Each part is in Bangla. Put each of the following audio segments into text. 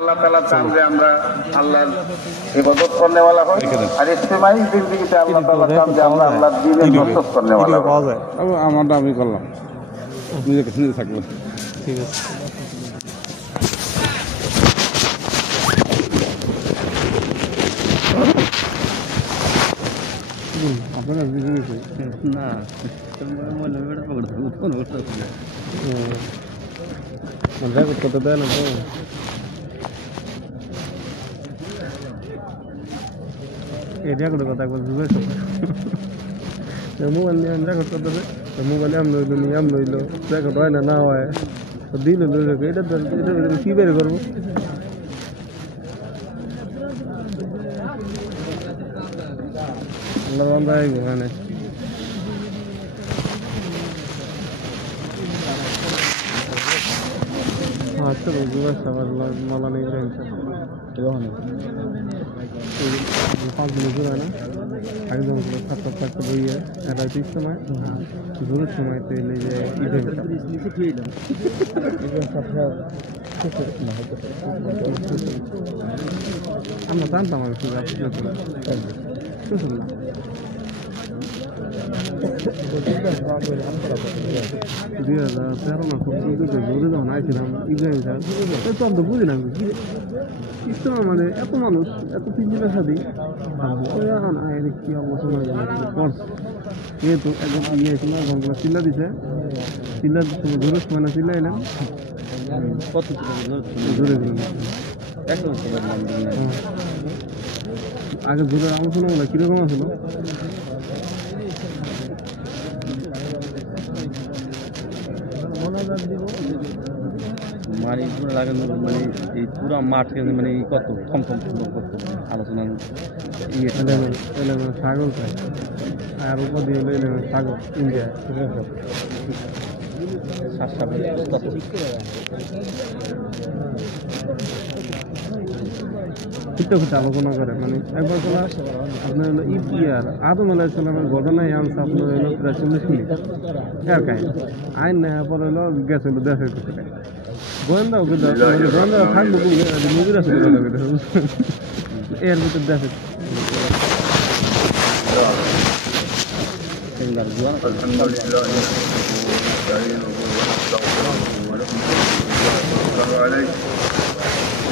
আল্লাহ তাআলা চান যে আমরা আল্লাহর ইবাদত করনে वाला হই, আর ইজতিমাই জিন্দেগিতে আল্লাহ তাআলা চান যে আমরা আল্লাহর দ্বীনের নসরত করনে वाला পাওয়া যায়। আমারটা আমি করলাম, নিজেকে নিজে থাকবো। ঠিক আছে। আপনারা না মনে রেকর্ড করতে দেয় না তো। এই রেকর্ডের কথা একবার বুঝে মোবাইল নিয়ে রেকর্ড করতে দেবে, মোবাইলে এমন হইলো নিয়ে এমন হইলো, রেকর্ড হয় না হয় দিল এটা কি বের করবো। আল্লাহ বান্দা আইব মানে আচ্ছা বুঝবে সবার মালানা ইব্রাহিম পাঁচ দিন ঘুরে না একদম থাকতে বইয়ে এটা হচ্ছে সময় ঘুরের সময় তো এলে যে ইব্রাহিম আমরা জানতাম আর শুধু শুনলাম 2013 না খুব জোরে যখন আইছিলাম ইব্রাহিম স্যার তখন তো বুঝি না ইসলাম মানে এত মানুষ এত তিনজনের সাথে এখন আয় কি অবস্থা করছে এ তো একদম ইয়ে ছিল ঘরগুলো চিল্লা দিছে চিল্লা জোরের সময় না চিল্লা এলাম কত জোরে আগে জোরের আলোচনাগুলো কীরকম আসলো মানে লাগানো মানে এই পুরো মাঠে মানে কত থমথম করতো আলোচনা ইয়ে ছাগল খায় আর উপর দিয়ে ছাগল ইন্ডিয়া খুঁজতে আলোচনা করে মানে একবার বলা আপনার হলো ইয়ার আদম আলাইসালামের ঘটনায় আনছে আপনার হলো প্রায় 40 মিনিট এর কাহিনী আইন নেওয়ার পর হলো গ্যাস হলো দেশের ভিতরে গোয়েন্দা থাকবো মুজির আছে এর ভিতরে দেশে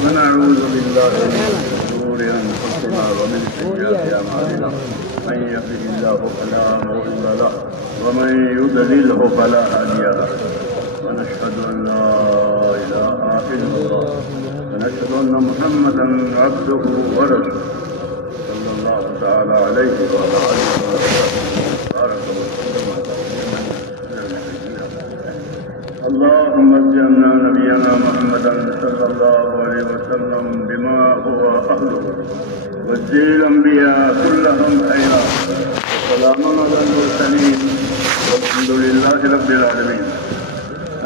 ونعوذ بالله من شرور انفسنا ومن سيئات اعمالنا من يهده الله فلا مضل له ومن يضلله فلا هادي له ونشهد ان لا اله الا الله ونشهد ان محمدا عبده ورسوله صلى الله تعالى عليه وعلى اله وصحبه بارك وسلم اللهم اجعلنا نبينا محمدا صلى الله عليه وسلم بما هو اهله واجزي الانبياء كلهم خيرا وسلام على المرسلين والحمد لله رب العالمين.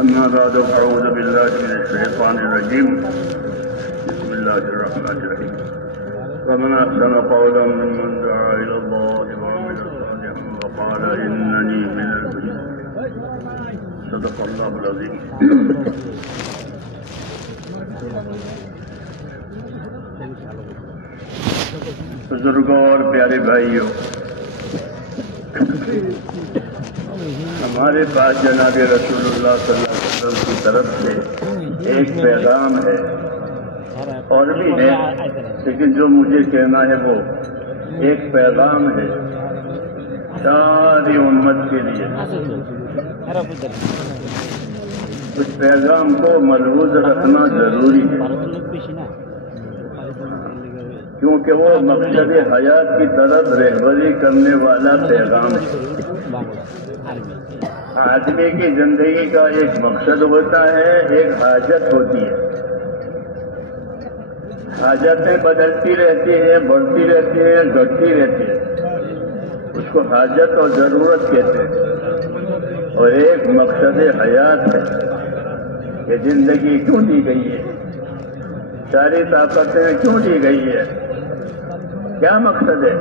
اما بعد فاعوذ بالله من الشيطان الرجيم بسم الله الرحمن الرحيم. ومن احسن قولا ممن دعا الى الله وعمل صالحا وقال انني من المسلمين. صدق الله العظيم. बुजुर्गों और प्यारे भाइयों, हमारे पास जनाब रसूलुल्लाह सल्लल्लाहु अलैहि वसल्लम की तरफ से एक पैगाम है और भी है, लेकिन जो मुझे कहना है वो एक पैगाम है सारी उम्मत के लिए। उस पैगाम को मलहूज रखना जरूरी है क्योंकि वो मकसद हयात की तरफ रहबरी करने वाला पैगाम है। आदमी की जिंदगी का एक मकसद होता है, एक हाजत होती है। हाजतें बदलती रहती हैं, बढ़ती रहती हैं, घटती रहती हैं, उसको हाजत और जरूरत कहते हैं। और एक मकसद हयात है कि जिंदगी क्यों दी गई है, सारी ताकतें क्यों दी गई है, क्या मकसद है?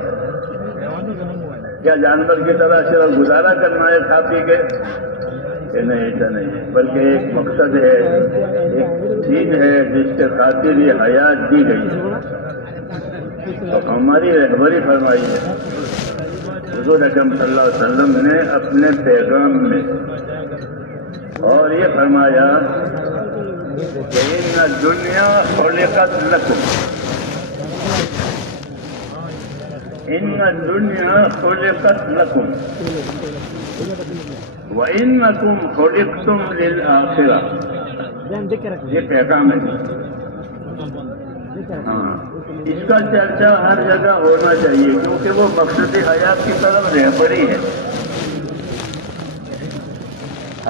क्या जानवर की तरह सिर्फ गुजारा करना है खा पी के? कि नहीं ऐसा नहीं है, बल्कि एक मकसद है, एक दीन है जिसके खातिर ये हयात दी गई है। तो हमारी रहबरी फरमाई है हुज़ूर अकरम सल्लल्लाहु अलैहि वसल्लम ने अपने पैगाम में, और ये फरमाया कि इन्ना दुनिया खुलिक़त लकुम, इन्ना दुनिया खुलिक़त लकुम व इन्नकुम खुलिक़्तुम लिल आखिरह। ये पैगाम है। हाँ, इसका चर्चा हर जगह होना चाहिए, क्योंकि वो मकसद हयात की तरफ रहबरी है।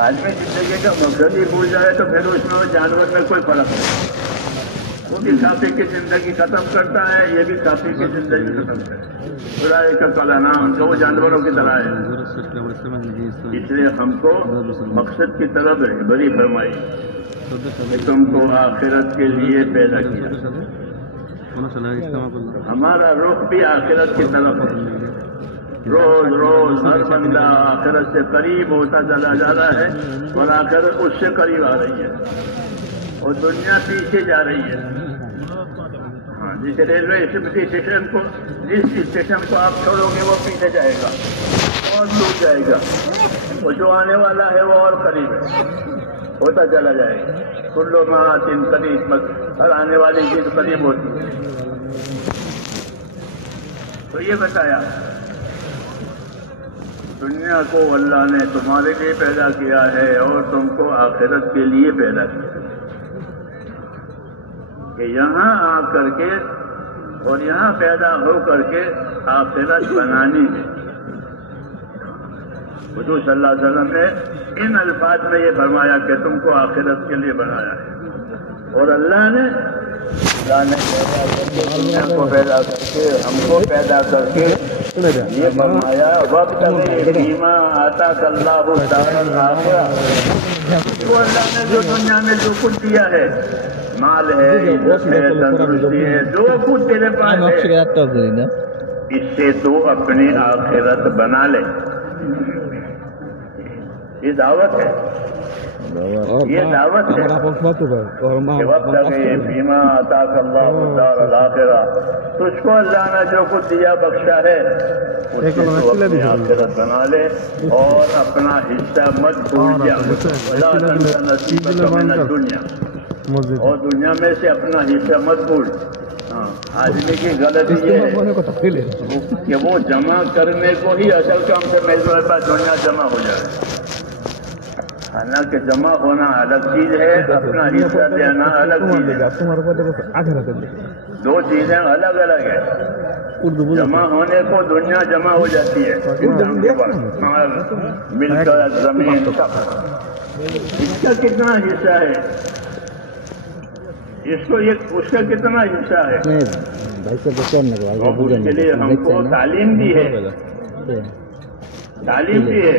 आदमी जिंदगी का मकसद ही भूल जाए तो फिर उसमें वो जानवर में कोई फर्क नहीं। वो भी खा पी की जिंदगी खत्म करता है, ये भी खा पी की जिंदगी खत्म करता है। खुदाई का कलाना तो वो जानवरों की तरह है। इसलिए हमको मकसद की तरफ रहबरी फरमाई कि तुमको आखिरत के लिए पैदा किया। हमारा रुख भी आखिरत की तरफ है। रोज रोज हर बंदा आखिरत से करीब होता चला जा रहा है और आखिरत उससे करीब आ रही है और दुनिया पीछे जा रही है। हाँ, जिस रेलवे स्टेशन को, जिस स्टेशन को आप छोड़ोगे वो पीछे जाएगा और दूर जाएगा, और जो आने वाला है वो और करीब है, होता चला जाएगा। कुल्लो मातिन करीब, हर आने वाली चीज करीब होती है। तो ये बताया दुनिया को अल्लाह ने तुम्हारे लिए पैदा किया है और तुमको आखिरत के लिए पैदा किया कि यहाँ आकर के और यहाँ पैदा हो करके आखिरत बनानी है। हुज़ूर सल्लल्लाहु अलैहि वसल्लम ने इन अल्फाज में ये फरमाया कि तुमको आखिरत के लिए बनाया है। और अल्लाह ने दुनिया को पैदा करके, हमको पैदा करके ये फरमाया वक्त बीमा आता कल्लाहु दारुल आखिरह। तो अल्लाह ने जो दुनिया में जो कुछ दिया है, माल है, इज्जत है, तंदुरुस्ती है, जो कुछ तेरे पास है, इससे तू अपनी आखिरत बना ले। ये दावत है, ये दावत है कि वक्त बीमा आता कल्लाहु दारुल आखिरह। तुझको अल्लाह ने जो कुछ दिया बख्शा है उससे तू अपनी आखिरत बना ले और अपना हिस्सा मत भूल जा। दुनिया और दुनिया में से अपना हिस्सा मत भूल। हाँ, आदमी की गलती ये है कि वो जमा करने को ही असल काम से मेरे पास दुनिया जमा हो जाए। हालांकि जमा होना अलग चीज है, अपना हिस्सा देना अलग चीज है। दो चीजें अलग अलग है। जमा होने को दुनिया जमा हो जाती है, इंसान के पास मिलकर जमीन सब। इसका कितना हिस्सा है, इसको उसका कितना हिस्सा है, उसके लिए हमको तालीम भी है, तालीम भी है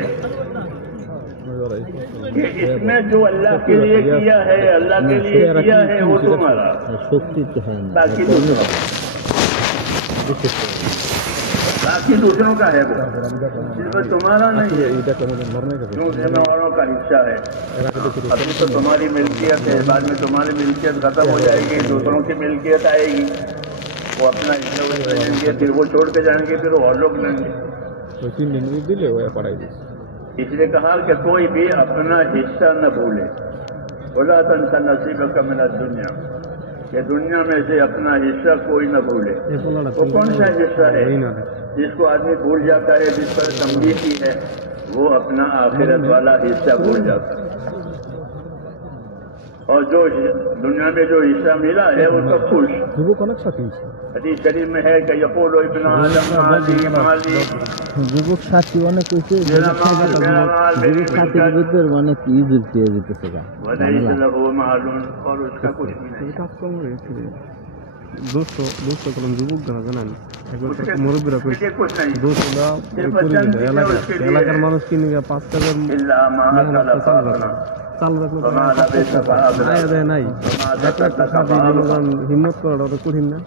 कि इसमें जो अल्लाह के लिए किया है, अल्लाह के लिए किया है वो तुम्हारा, बाकी दूसरों का है, वो इसमें तुम्हारा नहीं है, क्योंकि औरों का हिस्सा है। अभी तो तुम्हारी मिल्कियत है, बाद में तुम्हारी मिल्कियत खत्म हो जाएगी, दूसरों की मिल्कियत आएगी, वो अपना हिस्सा लेंगे, फिर वो छोड़ के जाएंगे, फिर वो और लोग लेंगे। इसलिए कहा कि कोई भी अपना हिस्सा न भूले। वला तंसा नसीबक मिनद दुनिया, कि दुनिया में से अपना हिस्सा कोई न भूले। वो कौन सा हिस्सा है जिसको आदमी भूल जाता है, जिस पर तंबीह की है, वो अपना आखिरत वाला हिस्सा भूल जाता है। और जो दुनिया में जो हिस्सा मिला है उसको खुश। हदीस शरीफ में है कि यक़ूलु इब्न आदम माली माली, যুবক সাথী অনেক হয়েছে, সাথীর ভিতর অনেক ইজুল পেয়ে যেতেছে। और उसका कुछ भी नहीं। दोस्तों कलम যুবক জানেন একবার মুরব্বীরা কইছে দোস্তরা এলাকার মানুষ কিনে 5,000 চাল রাখলো নাই, হিম্মত করাটা তো কঠিন না।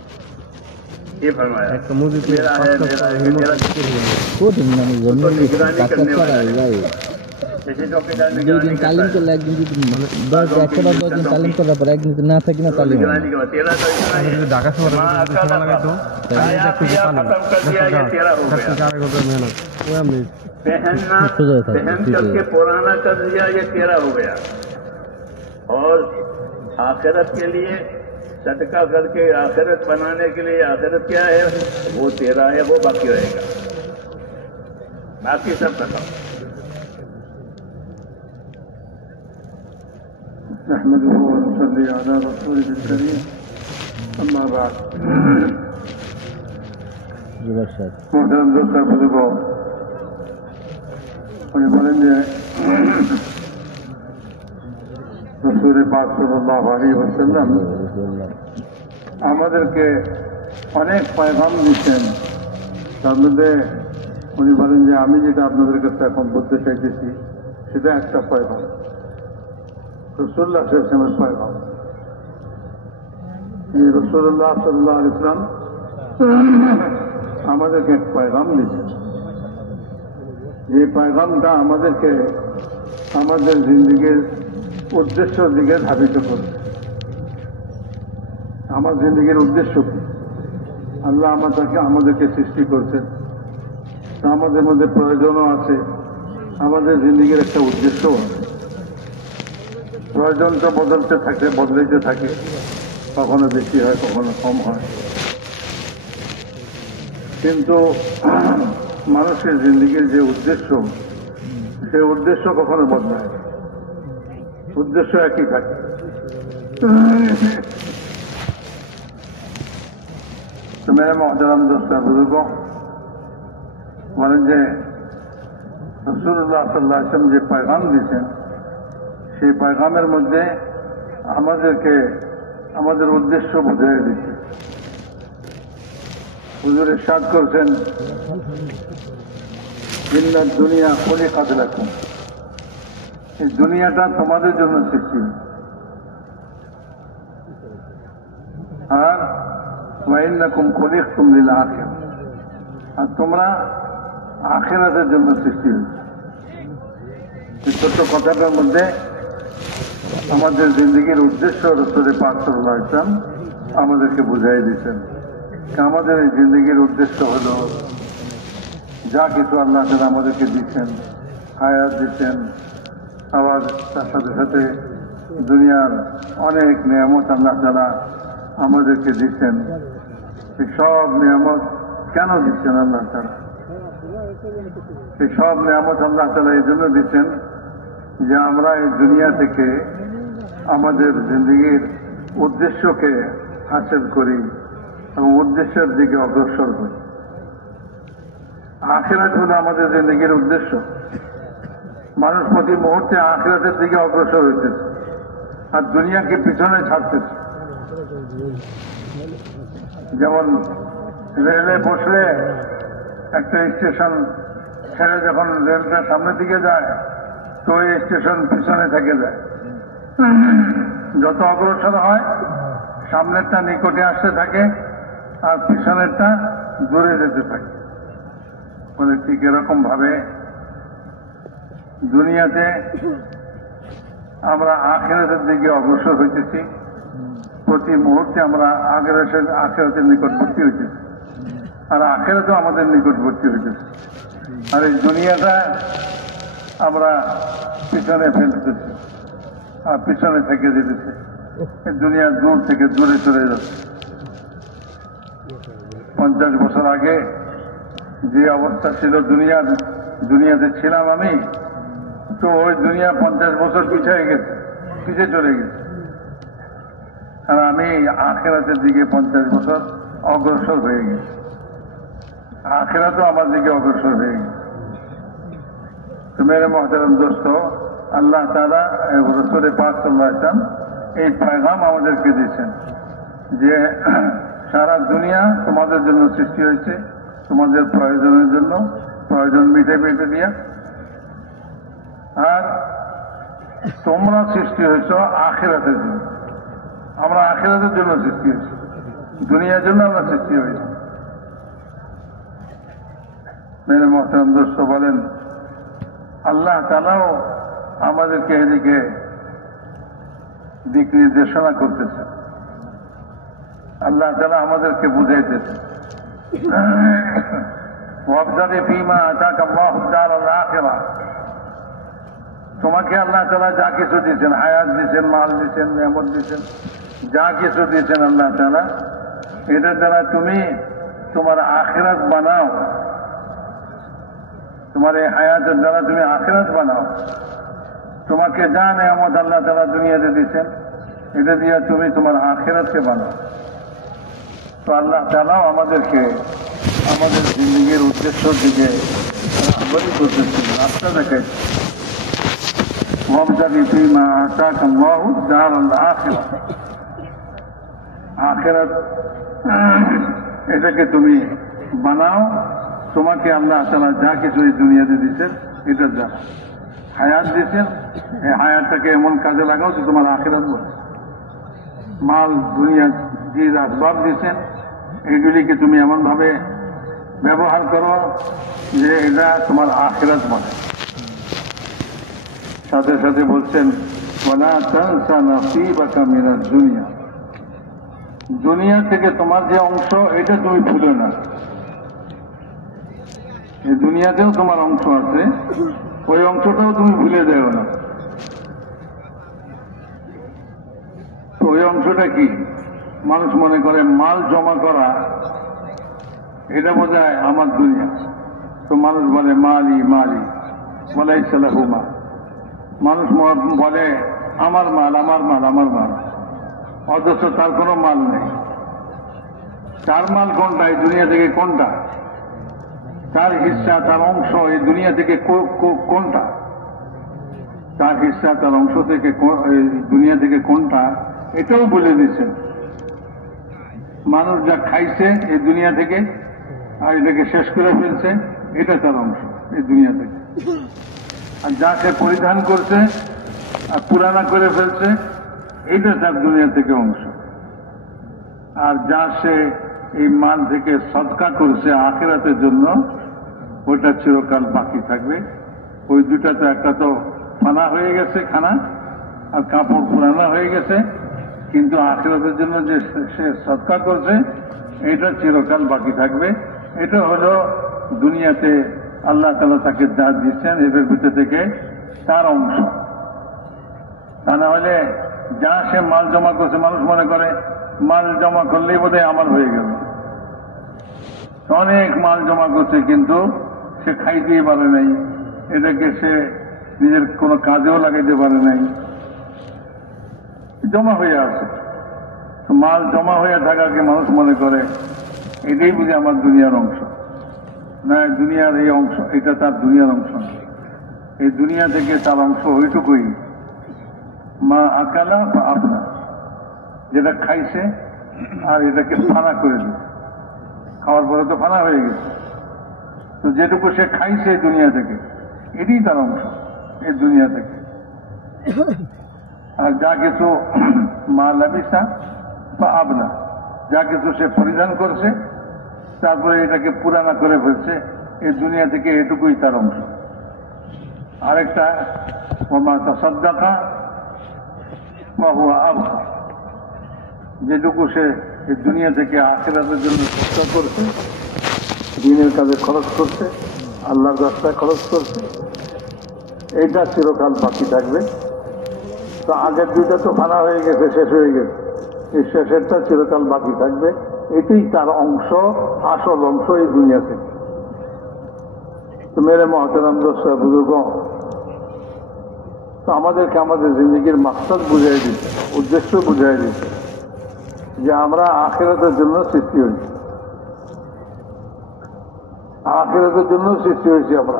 ये फरमाया একটা মসজিদ मेरा है, मेरा है, मेरा কঠিন মানে किसी चौक पे जाने দুই দিন তালিম করলে একদিন যদি একশো 10 দিন তালিম করার পর একদিন যদি না থাকি না তালিম হয় না। गिराने के बाद 13 तो इतना ही যদি ঢাকা শহরে माँ যদি अक्ल সময় লাগাইতো खाया पिया खत्म कर दिया ये 13 हो गया আড়াই ঘন্টার মেহনত ও আমি पहनना सोचा था, पहन ठीक है। करके पुराना कर दिया ये 13 हो गया और आखिरत के लिए सदका करके आखिरत बनाने के लिए आखिरत क्या है वो 13 है वो बाकी रहेगा बाकी सब खत्म نحمده ونصلي على رسوله الكريم أما بعد জুবাইর সাহেব محترم دوست বুজুর্গ উনি বলেন যে রাসূল পাক সাল্লাল্লাহু আলাইহি ওয়াসাল্লাম আমাদেরকে অনেক পয়গাম দিচ্ছেন তার মধ্যে উনি বলেন যে আমি যেটা আপনাদের কাছে এখন বলতে চাইতেছি সেটা একটা পয়গাম রাসূলুল্লাহ সাল্লাল্লাহু আলাইহি ওয়াসাল্লামের পয়গাম এই রাসূলুল্লাহ সাল্লাল্লাহু আলাইহি ওয়াসাল্লাম আমাদেরকে এক পয়গাম দিচ্ছেন যে পয়গামটা আমাদেরকে আমাদের জিন্দেগীর উদ্দেশ্যের দিকে ধাবিত করবে আমার জিন্দেগীর উদ্দেশ্য কি আল্লাহ আমাদেরকে সৃষ্টি করছেন তা আমাদের মধ্যে প্রয়োজনও আছে আমাদের জিন্দেগীর একটা উদ্দেশ্যও আছে প্রয়োজন তো বদলাইতে থাকে কখনো বেশি হয় কখনো কম হয় কিন্তু মানুষের জিন্দেগীর যে উদ্দেশ্য সেই উদ্দেশ্য কখনো বদলায় না। উদ্দেশ্য একই থাকে তো মেরে মহতারাম দোস্তা বুজুর্গ বলেন যে রাসূলুল্লাহ সাল্লাল্লাহু আলাইহি ওয়াসাল্লাম যে পয়গাম দিয়েছেন সেই পয়গামের মধ্যে আমাদেরকে আমাদের উদ্দেশ্য বুঝিয়ে দিচ্ছে হুজুর ইরশাদ করছেন ইন্নাদ দুনিয়া খুলিকাত লাকুম এই দুনিয়াটা তোমাদের জন্য সৃষ্টি আর ওয়া ইন্নাকুম খুলিকতুম লিল আখিরাহ আর তোমরা আখিরাতের জন্য সৃষ্টি হয়েছে এই ছোট্ট কথাটার মধ্যে আমাদের জিন্দেগীর উদ্দেশ্য রাসূল পাক সাল্লাল্লাহু আলাইহি ওয়াসাল্লাম আমাদেরকে বুঝাই দিয়েছেন আমাদের এই জিন্দেগীর উদ্দেশ্য হলো যা কিছু আল্লাহ তাআলা আমাদেরকে দিচ্ছেন হায়াত দিচ্ছেন আবার তার সাথে সাথে দুনিয়ার অনেক নিয়ামত আল্লাহ তাআলা আমাদেরকে দিচ্ছেন এই সব নিয়ামত কেন দিচ্ছেন আল্লাহ তাআলা এই সব নিয়ামত আল্লাহ তাআলা এই জন্য দিচ্ছেন যে আমরা এই দুনিয়া থেকে আমাদের জিন্দেগীর উদ্দেশ্যকে হাসিল করি এবং উদ্দেশ্যের দিকে অগ্রসর করি আখিরাত হলো আমাদের জিন্দেগীর উদ্দেশ্য মানুষ প্রতি মুহূর্তে আখিরাতের দিকে অগ্রসর হইতেছে আর দুনিয়াকে পিছনে ছাড়তেছে যেমন রেলে বসলে একটা স্টেশন ছেড়ে যখন রেলটা সামনের দিকে যায় তো ওই স্টেশন পিছনে থেকে যায় যত অগ্রসর হয় সামনেরটা নিকটে আসতে থাকে আর পিছনেরটা দূরে যেতে থাকে মানে ঠিক এরকম ভাবে দুনিয়াতে আমরা আখিরাতের দিকে অগ্রসর হইতেছি প্রতি মুহূর্তে আমরা আখিরাতের নিকটবর্তী হইতেছি আর আখিরাতেও আমাদের নিকটবর্তী হইতেছি আর এই দুনিয়াটা আমরা পিছনে ফেলতেছি আর পিছনে থেকে যেতেছে এই দুনিয়া দূর থেকে দূরে চলে যাচ্ছে 50 বছর আগে যে অবস্থা ছিল দুনিয়াতে ছিলাম আমি তো ওই দুনিয়া 50 বছর পিছিয়ে চলে গেছে আর আমি আখিরাতের দিকে 50 বছর অগ্রসর হয়ে গেছি আখিরাতও আমার দিকে অগ্রসর হয়ে গেছে তো মেরে মহতারাম দোস্ত আল্লাহ তাআলা রাসূল পাক সাল্লাল্লাহু আলাইহি ওয়াসাল্লাম এই পয়গাম আমাদেরকে দিয়েছেন যে সারা দুনিয়া তোমাদের জন্য সৃষ্টি হয়েছে তোমাদের প্রয়োজনের জন্য প্রয়োজন মিটে দিয়া আর তোমরা সৃষ্টি হয়েছ আখিরাতের জন্য আমরা আখিরাতের জন্য সৃষ্টি হয়েছি দুনিয়ার জন্য আমরা সৃষ্টি হয়েছি মেরে মহতারাম দোস্ত বলেন আল্লাহ তাআলাও আমাদেরকে এদিকে দিক নির্দেশনা করতেছে, আল্লাহ তাআলা আমাদেরকে বুঝাইতেছে ওয়াবতাগি ফীমা আতাকা আল্লাহু দারাল আখিরাহ। তোমাকে আল্লাহ তাআলা যা কিছু দিয়েছেন, হায়াত দিয়েছেন, মাল দিয়েছেন, নিয়ামত দিয়েছেন, যা কিছু দিয়েছেন আল্লাহ তাআলা, এটার দ্বারা তুমি তোমার আখিরাত বানাও। তোমার এই হায়াতের দ্বারা তুমি আখিরাত বানাও। তোমাকে যা নিয়ামত আল্লাহ তাআলা দুনিয়াতে দিয়েছেন, এটা দিয়ে তুমি তোমার আখিরাতকে বানাও। তো আল্লাহ তাআলাও আমাদেরকে আমাদের জিন্দেগির উদ্দেশ্যের দিকে আহ্বান করতেছেন, রাস্তা দেখাইছেন। ওয়াবতাগি ফীমা আতাকা আল্লাহু দারাল আখিরাহ। আখিরাত এটাকে তুমি বানাও। তোমাকে আল্লাহ তাআলা যা কিছু এই দুনিয়াতে দিয়েছেন, এটার দ্বারা হায়াত দিয়েছেন, এই হায়াতটাকে এমন কাজে লাগাও যে তোমার আখিরাত বলে। মাল দুনিয়া যে আসবাব দিয়েছেন, এগুলিকে তুমি এমন ভাবে ব্যবহার করো যে এটা তোমার আখিরাত বলে। সাথে সাথে বলছেন ওয়ালা তানসা নাসীবাকা মিনাদ দুনিয়া। দুনিয়া থেকে তোমার যে অংশ, এটা তুমি ভুলো না। এই দুনিয়াতেও তোমার অংশ আছে, ওই অংশটাও তুমি ভুলে যাও না। তো ওই অংশটা কি? মানুষ মনে করে মাল জমা করা, এটা বোঝায় আমার দুনিয়া। তো মানুষ বলে মালি মালি ওয়ালাইসা লাহু মাল। মানুষ বলে আমার মাল আমার মাল আমার মাল, অথচ তার কোনো মাল নেই। তার মাল কোনটা? এই দুনিয়া থেকে কোনটা? তার হিস্সা, তার অংশ এই দুনিয়া থেকে কোনটা? তার হিস্সা, তার অংশ থেকে দুনিয়া থেকে কোনটা, এটাও বলে দিচ্ছেন। মানুষ যা খাইছে এই দুনিয়া থেকে আর এটাকে শেষ করে ফেলছে, এটা তার অংশ এই দুনিয়া থেকে। আর যা সে পরিধান করছে আর পুরানা করে ফেলছে, এইটা তার দুনিয়া থেকে অংশ। আর যা সে এই মাল থেকে সদকা করছে আখিরাতের জন্য, ওটা চিরকাল বাকি থাকবে। ওই দুটা তো, একটা তো ফানা হয়ে গেছে খানা, আর কাপড় পুরানা হয়ে গেছে, কিন্তু আখিরাতের জন্য যে সে সদকা করছে, এটা চিরকাল বাকি থাকবে। এটা হলো দুনিয়াতে আল্লাহ তাআলা তাকে যা দিচ্ছেন, এদের ভিতর থেকে তার অংশ। তা না হলে যা সে মাল জমা করছে, মানুষ মনে করে মাল জমা করলেই বোধহয় আমার হয়ে গেল। অনেক মাল জমা করছে, কিন্তু সে খাইতেই পারে নাই, এটাকে সে নিজের কোনো কাজেও লাগাইতে পারে নাই, জমা হয়ে আছে। মাল জমা হয়ে থাকাকে মানুষ মনে করে এটাই বুঝে আমার দুনিয়ার অংশ। না, দুনিয়ার এই অংশ, এটা তার দুনিয়ার অংশ না। এই দুনিয়া থেকে তার অংশ ওইটুকুই, মা আকালা বা আপনা, যেটা খাইছে আর এটাকে ফানা করে দিচ্ছে। খাওয়ার পরে তো ফানা হয়ে গেছে, তো যেটুকু সে খাইছে এই দুনিয়া থেকে, এটাই তার অংশ এই দুনিয়া থেকে। আর যা কিছু মা লাবিসা বা আবনা, যা কিছু সে পরিধান করছে তারপরে এটাকে পুরানা করে ফেলছে, এই দুনিয়া থেকে এটুকুই তার অংশ। আরেকটা ওমা তাসাদ্দাকা ওয়া হুয়া আবকা, যেটুকু সে এই দুনিয়া থেকে আখিরাতের জন্য চেষ্টা করছে, দিনের কাজে খরচ করছে, আল্লাহর রাস্তায় খরচ করছে, এইটা চিরকাল বাকি থাকবে। তো আগের দুইটা তো ফানা হয়ে গেছে, শেষ হয়ে গেছে, এই শেষেরটা চিরকাল বাকি থাকবে। এটাই তার অংশ, আসল অংশ এই দুনিয়া থেকে। তো মেরে মহতারাম দোস্ত বুজুর্গ, তো আমাদেরকে আমাদের জিন্দগির মাকসাদ বুঝাই দিচ্ছে, উদ্দেশ্য বুঝাই দিচ্ছে যে আমরা আখিরাতের জন্য সৃষ্টি হয়েছি। আখিরাতের জন্য সৃষ্টি হয়েছি আমরা।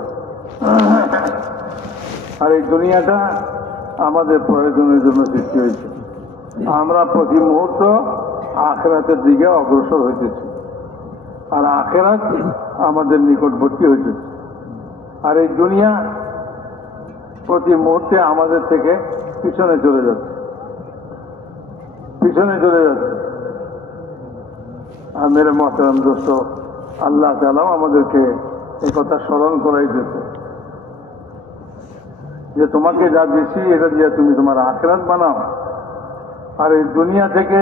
আর এই দুনিয়াটা আমাদের প্রয়োজনের জন্য সৃষ্টি হয়েছে। আমরা প্রতি মুহূর্ত আখিরাতের দিকে অগ্রসর হইতেছি, আর আখিরাত আমাদের নিকটবর্তী হইতেছে। আর এই দুনিয়া প্রতি মুহূর্তে আমাদের থেকে পিছনে চলে যাচ্ছে, পিছনে চলে যাচ্ছে। আর মেরে মহতারাম দোস্ত, আল্লাহ তাআলাও আমাদেরকে এই কথা স্মরণ করাইতেছে যে তোমাকে যা দিচ্ছি এটা দিয়ে তুমি তোমার আখিরাত বানাও, আর এই দুনিয়া থেকে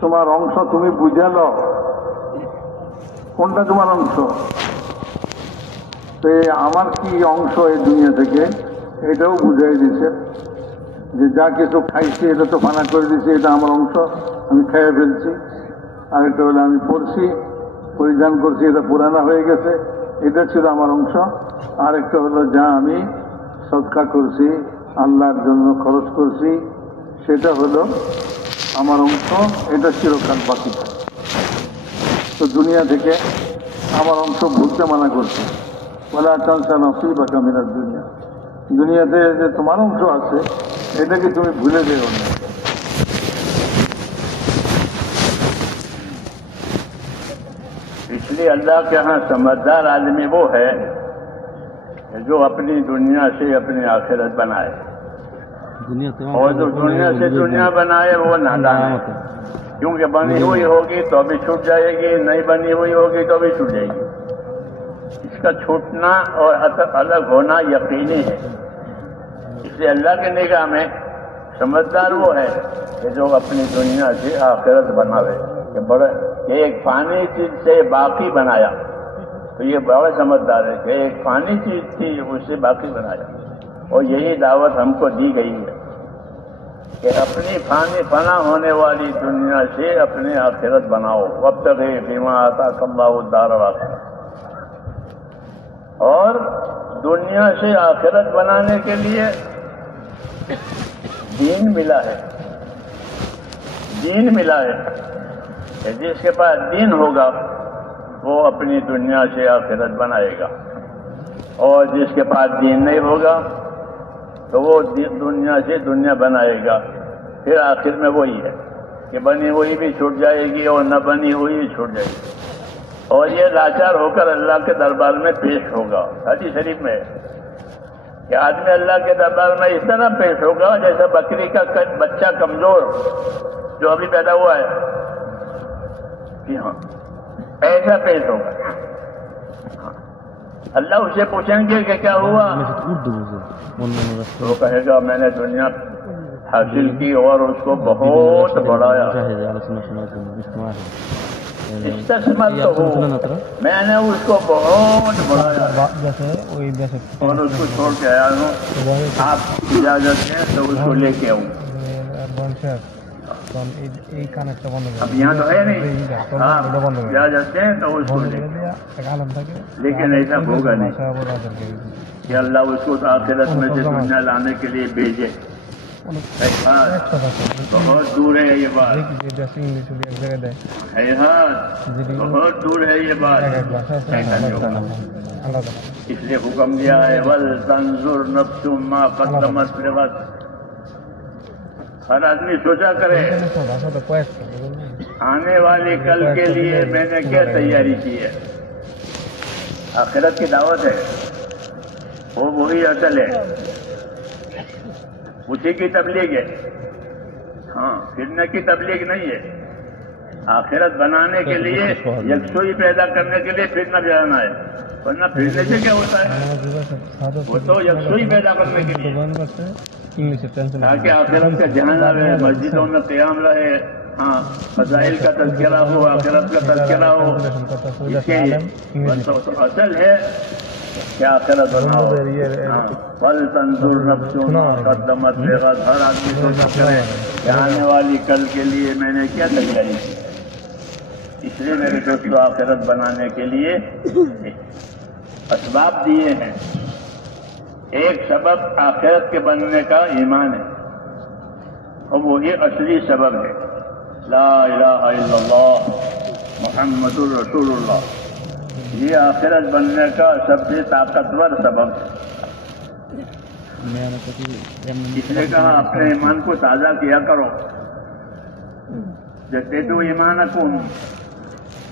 তোমার অংশ তুমি বুঝে নাও কোনটা তোমার অংশ। তো আমার কি অংশ এই দুনিয়া থেকে এটাও বুঝাই দিছে যে যা কিছু খাইছি এটা তো ফানা করে দিছি, এটা আমার অংশ, আমি খেয়ে ফেলছি। আরেকটা হলো আমি পড়ছি, পরিধান করছি, এটা পুরানা হয়ে গেছে, এটা ছিল আমার অংশ। আরেকটা হলো যা আমি সদকা করছি, আল্লাহর জন্য খরচ করছি, সেটা হলো আমার অংশ, এটা চিরকাল বাকি থাকে। তো দুনিয়া থেকে আমার অংশ ভুলতে মানা করছে, বলে আকাঙ্ক্ষা নসিবাকা মিনাদ দুনিয়া, দুনিয়াতে যে তোমার অংশ আছে এটাকে তুমি ভুলে যেও না। इसलिए अल्लाह के यहाँ समझदार आदमी वो है जो अपनी दुनिया से अपनी आखिरत बनाए, और जो दुनिया से दुनिया बनाए वो नादान है, क्योंकि बनी हुई होगी तो भी छूट जाएगी, नहीं बनी हुई होगी तो भी छूट जाएगी। इसका छूटना और अलग होना यकीनी है। इसलिए अल्लाह की निगाह में समझदार वो है कि जो अपनी दुनिया से आखिरत बनावे। कि बड़े ये एक फानी चीज से बाकी बनाया, तो ये बड़ा समझदार है कि एक फानी चीज थी उससे बाकी बनाया। और यही दावत हमको दी गई है कि अपनी फना होने वाली दुनिया से अपनी आखिरत बनाओ। वब्तग़ी फ़ीमा आताकल्लाहु दारल आखिरह, और दुनिया से आखिरत बनाने के लिए दीन मिला है, दीन मिला है। जिसके पास दीन होगा वो अपनी दुनिया से आखिरत बनाएगा, और जिसके पास दीन नहीं होगा तो वो दुनिया से दुनिया बनाएगा। फिर आखिर में वही है कि बनी हुई भी छूट जाएगी और न बनी हुई भी छूट जाएगी, और ये लाचार होकर अल्लाह के दरबार में पेश होगा। हदीस शरीफ में कि आदमी अल्लाह के दरबार में इस तरह पेश होगा जैसे बकरी का बच्चा कमजोर जो अभी पैदा हुआ है, कि हाँ ऐसा पेश होगा। अल्लाह उसे पूछेंगे कि क्या हुआ, तो वो कहेगा मैंने दुनिया हासिल की और उसको बहुत बढ़ाया, मैंने उसको बहुत बढ़ाया और उसको छोड़ के आया हूँ, आप इजाजत है तो उसको लेके आऊँ। अब यहाँ तो है नहीं, आप इजाजत है तो उसको लेकिन ऐसा होगा नहीं कि अल्लाह उसको तो आखिरत में से दुनिया लाने के लिए भेजे। बहुत दूर है ये बात, बहुत दूर है ये बात। इसलिए हुक्म दिया है वल तंजुर नफ्सुम मा क़द्दमत लिग़द, हर आदमी सोचा करे आने वाले कल के लिए मैंने क्या तैयारी की है। आखिरत की दावत है, वो वही असल है, उसी की तबलीग है। हाँ, फिरने की तबलीग नहीं है। आखिरत बनाने के लिए यकसुई पैदा करने के लिए फिरना जाना है, वरना फिरने से क्या होता है, वो तो यकसुई पैदा करने के लिए, ताकि आखिरत का ध्यान रहे, मस्जिदों में क़याम रहे, हाँ मसाइल का तज़किरा हो, आखिरत का तज़किरा हो। इसके असल है क्या आखिरत बनाओ। फल तंजुर नफ्सुम मा क़द्दमत लिग़द, हर आदमी सोचा करे कि आने वाली कल के लिए मैंने क्या तैयारी की। इसलिए मेरे दोस्तों आखिरत बनाने के लिए असबाब दिए हैं। एक सबब आखिरत के बनने का ईमान है, और वही असली सबब है ला इलाहा इल्लल्लाह मुहम्मदुर रसूलुल्लाह। ये आखिरत बनने का सबसे ताकतवर सबब है। इसलिए कहा अपने ईमान को ताज़ा किया करो, जैसे तो ईमानकुम,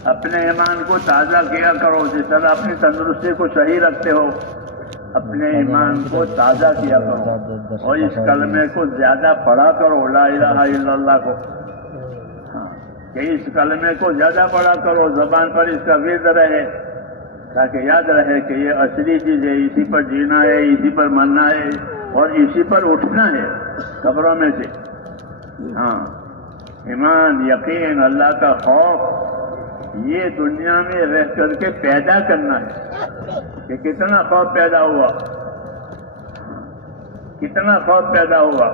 अपने ईमान को ताज़ा किया करो। जिस तरह अपनी तंदुरुस्ती को सही रखते हो, अपने ईमान को ताज़ा किया करो, और इस कलमे को ज़्यादा पढ़ा करो, ला इलाहा इल्लल्लाह को। हाँ, कि इस कलमे को ज़्यादा पढ़ा करो, ज़बान पर इसका विर्द रहे, ताकि याद रहे कि ये असली चीज है, इसी पर जीना है, इसी पर मरना है और इसी पर उठना है कब्रों में से। हाँ, ईमान, यकीन, अल्लाह का खौफ, ये दुनिया में रह करके पैदा करना है। कि कितना खौफ पैदा हुआ, कितना खौफ पैदा हुआ।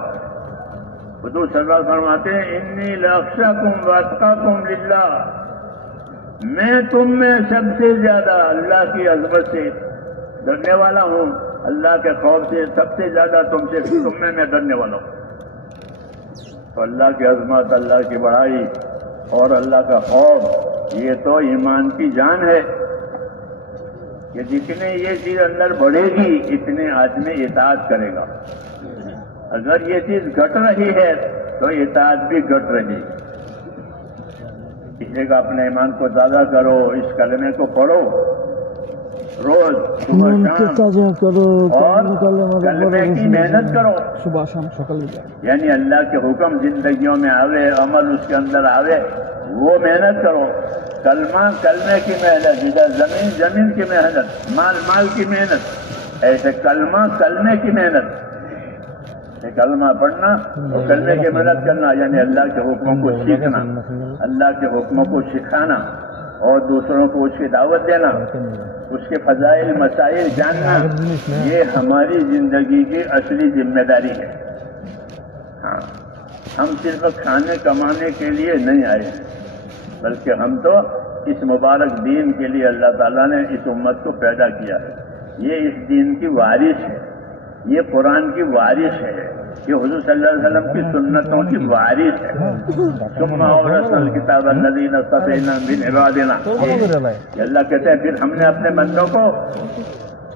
हुजूर सल्लल्लाहु अलैहि वसल्लम फरमाते हैं, इन्नी लअख्शाकुम व अत्काकुम लिल्लाह, मैं तुम में सबसे ज्यादा अल्लाह की अजमत से डरने वाला हूं। अल्लाह के खौफ से सबसे ज्यादा तुम में मैं डरने वाला हूं। तो अल्लाह की अजमत, अल्लाह की बड़ाई और अल्लाह का खौफ, ये तो ईमान की जान है कि जितने ये चीज अंदर बढ़ेगी इतने आदमी इताअत करेगा। अगर ये चीज घट रही है तो इताअत भी घट रही। इसलिए अपने ईमान को ज्यादा करो, इस कलमे को पढ़ो रोज सुबह शाम, और कलमे की मेहनत करो सुबह शाम सकाल। यानी अल्लाह के हुक्म जिंदगियों में आवे, अमल उसके अंदर आवे, वो मेहनत करो। कलमा कलमे की मेहनत, इधर जमीन जमीन की मेहनत, माल माल की मेहनत, ऐसे कलमा कलमे की मेहनत। कलमा पढ़ना और कलमे की मेहनत करना, यानी अल्लाह के हुक्मों को सीखना, अल्लाह के हुक्मों को सिखाना और दूसरों को उसकी दावत देना, उसके फजाइल मसाइल जानना, ये हमारी जिंदगी की असली जिम्मेदारी है। हाँ, हम सिर्फ खाने कमाने के लिए नहीं आए हैं, बल्कि हम तो इस मुबारक दीन के लिए अल्लाह ताला ने इस उम्मत को पैदा किया है। ये इस दीन की वारिस है, ये कुरान की वारिस है, ये हुजूर सल्लल्लाहु अलैहि वसल्लम की सुन्नतों की वारिस है। सुम्मा औरसल किताब अल्लज़ीना इस्तफ़ैना मिन इबादिना, अल्लाह कहते हैं फिर हमने अपने बंदों को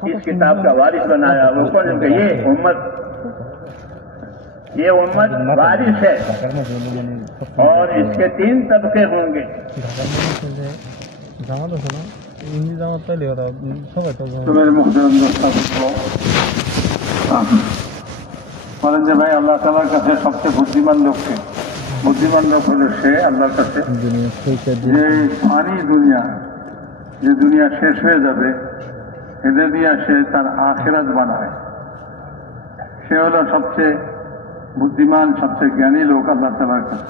इस किताब का वारिस बनाया। वो कौन? ये उम्मत वारिस है और इसके 3 तबके होंगे। तो मेरे मुहतरम दोस्तों বলেন যে ভাই আল্লাহ তাআলার কাছে সবচেয়ে বুদ্ধিমান লোককে, বুদ্ধিমান লোক হলো সে আল্লাহর কাছে যে ফানি দুনিয়া, যে দুনিয়া শেষ হয়ে যাবে, এটা দিয়ে সে তার আখিরাত বানায়, সে হলো সবচেয়ে বুদ্ধিমান, সবচেয়ে জ্ঞানী লোক আল্লাহ তাআলার কাছে।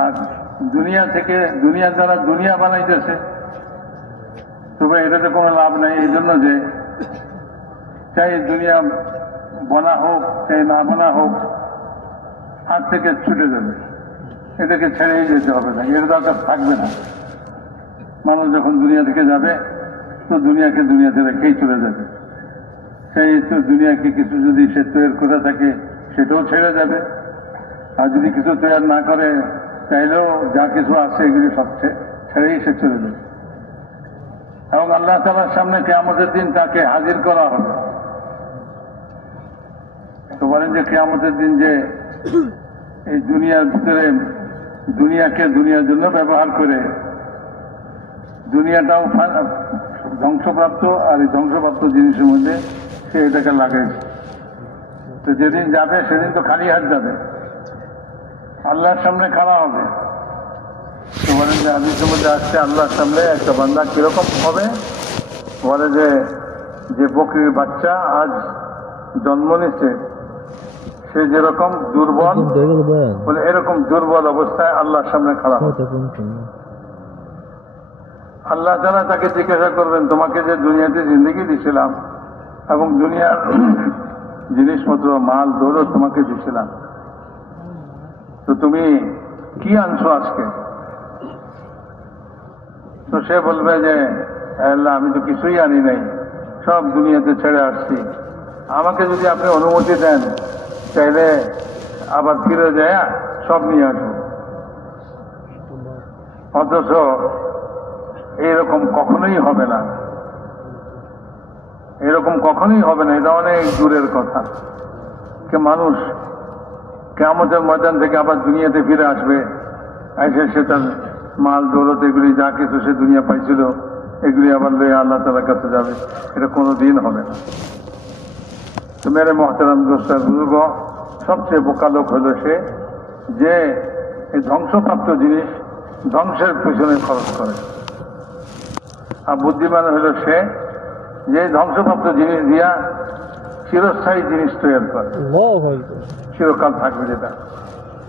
আর দুনিয়া থেকে, দুনিয়া যারা দুনিয়া বানাইতেছে, তবে এটাতে কোনো লাভ নাই। এই জন্য যে চাই দুনিয়া বনা হোক চাই না বনা হোক, হাত থেকে ছুটে যাবে, এটাকে ছেড়েই যেতে হবে না, এর দরকার থাকবে না। মানুষ যখন দুনিয়া থেকে যাবে তো দুনিয়াকে দুনিয়াতে রেখেই চলে যাবে। সেই তো দুনিয়াকে কিছু যদি সে তৈরি করে থাকে সেটাও ছেড়ে যাবে, আর যদি কিছু তৈরি না করে চাইলেও যা কিছু আছে এগুলি সব ছেড়েই সে চলে যাবে। এবং আল্লাহ তাআলার সামনে কিয়ামতের দিন তাকে হাজির করা হবে। তো বলেন যে কিয়ামতের দিন যে এই দুনিয়ার ভিতরে দুনিয়াকে দুনিয়ার জন্য ব্যবহার করে দুনিয়াটাও ধ্বংসপ্রাপ্ত, আর এই ধ্বংসপ্রাপ্ত জিনিসের মধ্যে সে এটাকে লাগাইছে। তো যেদিন যাবে সেদিন তো খালি হাত যাবে, আল্লাহর সামনে খাড়া হবে। তো বলেন যে হাদিসের মধ্যে আসছে আল্লাহর সামনে একটা বান্দা কিরকম হবে, বলে যে যে বকরির বাচ্চা আজ জন্ম নিচ্ছে সে যেরকম দুর্বল, বলে এরকম দুর্বল অবস্থায় আল্লাহর সামনে খাড়া হবে। আল্লাহ তাআলা তাকে জিজ্ঞাসা করবেন, তোমাকে যে দুনিয়াতে জিন্দগি দিয়েছিলাম এবং দুনিয়ার জিনিসপত্র মাল দৌলত তোমাকে দিয়েছিলাম, তো তুমি কি আনছো আজকে? তো সে বলবে যে আল্লাহ আমি তো কিছুই আনি নাই, সব দুনিয়াতে ছেড়ে আসছি, আমাকে যদি আপনি অনুমতি দেন চাইলে আবার ফিরে যায় সব নিয়ে আসবো। অথচ এইরকম কখনোই হবে না, এরকম কখনোই হবে না, এটা অনেক দূরের কথা। যে মানুষ কিয়ামতের ময়দান থেকে আবার দুনিয়াতে ফিরে আসবে, এসে সে তার মাল দৌলত এগুলি যা কিছু সে দুনিয়া পাইছিল এগুলি আবার লয়ে আল্লাহ তাআলার কাছে যাবে, এটা কোনো দিন হবে না। তো মেরে মহতারাম দোস্ত বুজুর্গ, সবচেয়ে বোকা লোক হলো সে যে এই ধ্বংসপ্রাপ্ত জিনিস ধ্বংসের পেছনে খরচ করে। আর বুদ্ধিমান হলো সে যে ধ্বংসপ্রাপ্ত জিনিস দিয়া চিরস্থায়ী জিনিস তৈরি করে, চিরকাল থাকবে যেটা,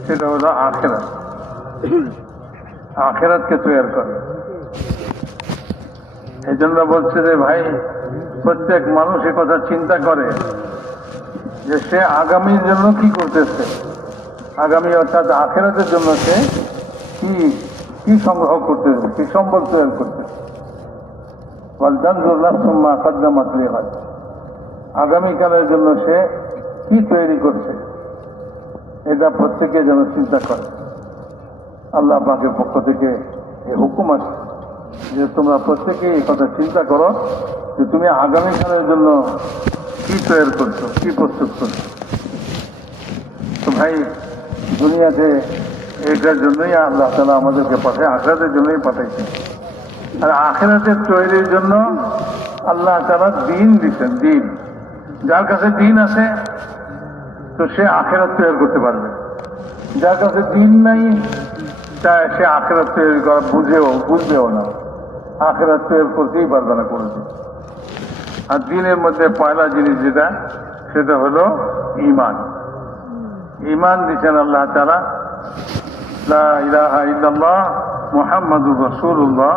সেটা হলো আখিরাত। আখিরাতকে তৈরি করে। এই জন্য বলছে যে ভাই, প্রত্যেক মানুষ এ কথা চিন্তা করে যে সে আগামীর জন্য কি করতেছে, আগামী অর্থাৎ আখিরাতের জন্য সে কি সংগ্রহ করতেছে, কি সম্বল তৈরি করতেছে। আগামীকালের জন্য সে কি তৈরি করছে, এটা প্রত্যেকে যেন চিন্তা করে। আল্লাহ পাকের পক্ষ থেকে এই হুকুম আছে যে তোমরা প্রত্যেকে এই কথা চিন্তা করো যে তুমি আগামীকালের জন্য কি তৈরি করছো, কি প্রস্তুত করছো। তো ভাই, দুনিয়াতে এটার জন্যই আল্লাহ তাআলা আমাদেরকে পাঠায়, আখিরাতের জন্যই পাঠাইছে। আর আখিরাতের তৈরির জন্য আল্লাহ তাআলা দিন দিচ্ছেন। দিন, যার কাছে দিন আছে তো সে আখিরাত তৈরি করতে পারবে, যার কাছে দিন নাই সে আখিরাত তৈরি করা বুঝবেও না, আখিরাত তৈরি করতেই পারবে না কোনোদিন। আর দিনের মধ্যে পয়লা জিনিস যেটা, সেটা হলো ঈমান। ঈমান দিচ্ছেন আল্লাহ তাআলা, লা ইলাহা ইল্লাল্লাহ মুহাম্মাদুর রাসূলুল্লাহ,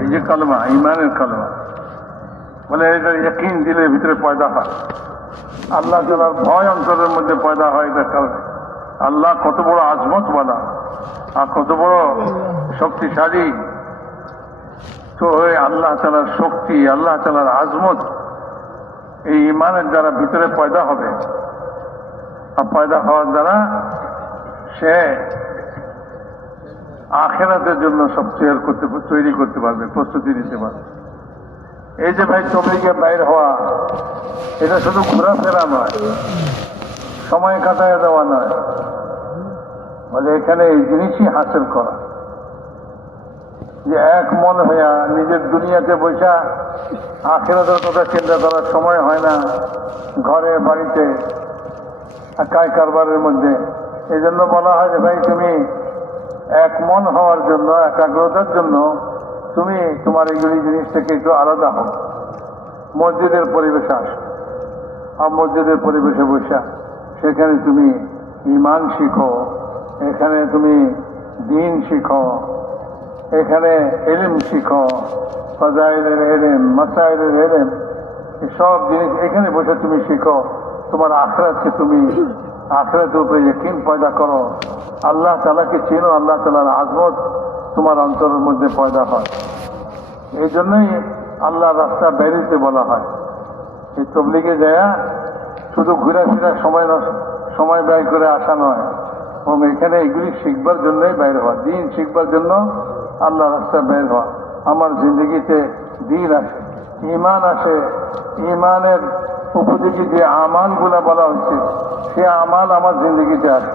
এই যে কালেমা, ঈমানের কালেমা বলে, এটা ইয়াকিন দিলের ভিতরে পয়দা হয়। আল্লাহ তাআলার ভয় অন্তরের মধ্যে পয়দা হয় এটার কারণে। আল্লাহ কত বড় আজমতওয়ালা আর কত বড় শক্তিশালী, তো ওই আল্লাহ তাআলার শক্তি, আল্লাহ তাআলার আজমত এই ঈমানের দ্বারা ভিতরে পয়দা হবে। আর পয়দা হওয়ার দ্বারা সে আখিরাতের জন্য সব তৈরি করতে পারবে, প্রস্তুতি নিতে পারবে। এই যে ভাই তবলিগে বাইর হওয়া, এটা শুধু ঘোরাফেরা নয়, সময় কাটায় দেওয়া নয়, বলে এখানে এই জিনিসই হাসিল করা যে এক মন হইয়া নিজের দুনিয়াতে বসা আখিরাতের কথা চিন্তা করার সময় হয় না, ঘরে বাড়িতে কায় কারবারের মধ্যে। এই জন্য বলা হয় যে ভাই, তুমি এক মন হওয়ার জন্য, একাগ্রতার জন্য তুমি তোমার এইগুলি জিনিস থেকে একটু আলাদা হও, মসজিদের পরিবেশে আসো। আর মসজিদের পরিবেশে বসা সেখানে তুমি ঈমান শিখো, এখানে তুমি দ্বীন শিখো, এখানে ইলম শিখো, ফাজাইলের ইলম, মাসাইলের ইলম, সব জিনিস এখানে বসে তুমি শিখো। তোমার আখিরাতকে তুমি আখিরাতের উপরে ইয়াকিন পয়দা করো, আল্লাহ তাআলাকে চিনো, আল্লাহ তাআলার আজমত তোমার অন্তরের মধ্যে পয়দা হয়। এই জন্যই আল্লাহ রাস্তা বেরিতে বলা হয়। এই তবলিগে যায় শুধু ঘুরে ফিরে সময় ব্যয় করে আসা নয়, এবং এখানে এগুলি শিখবার জন্যই বাইর হওয়া, দিন শিখবার জন্য আল্লাহ রাস্তা বের হওয়া। আমার জিন্দগিতে দিন আসে, ঈমান আসে, ঈমানের উপযোগী যে আমালগুলা বলা হচ্ছে সে আমাল আমার জিন্দগিতে আসে,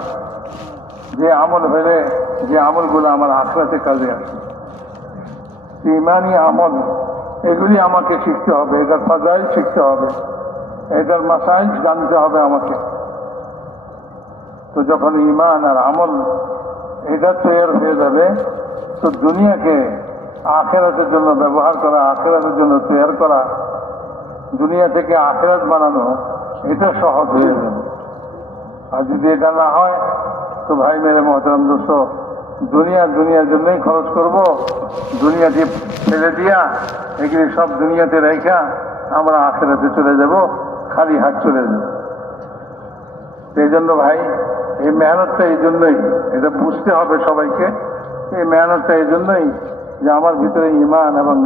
যে আমল হলে যে আমলগুলো আমার আখিরাতে কাজে আসে। ঈমানি আমল এগুলি আমাকে শিখতে হবে, এটার ফাজাইল শিখতে হবে, এটার মাসাইল জানতে হবে আমাকে। তো যখন ঈমান আর আমল এটা তৈরি হয়ে যাবে, তো দুনিয়াকে আখিরাতের জন্য ব্যবহার করা, আখিরাতের জন্য তৈরি করা, দুনিয়া থেকে আখিরাত বানানো, এটা সহজ হয়ে যাবে। আর যদি এটা না হয় তো ভাই মেরে মহতরম দোস্ত, দুনিয়ার জন্যই খরচ করব, দুনিয়াতে ফেলে দিয়া এগুলি সব দুনিয়াতে রেখা আমরা আখিরাতে চলে যাব, খালি হাত চলে যাব। এই জন্য ভাই, এই মেহনতটা এই জন্যই, এটা বুঝতে হবে সবাইকে। এই মেহনতটা এই জন্যই যে আমার ভিতরে ঈমান এবং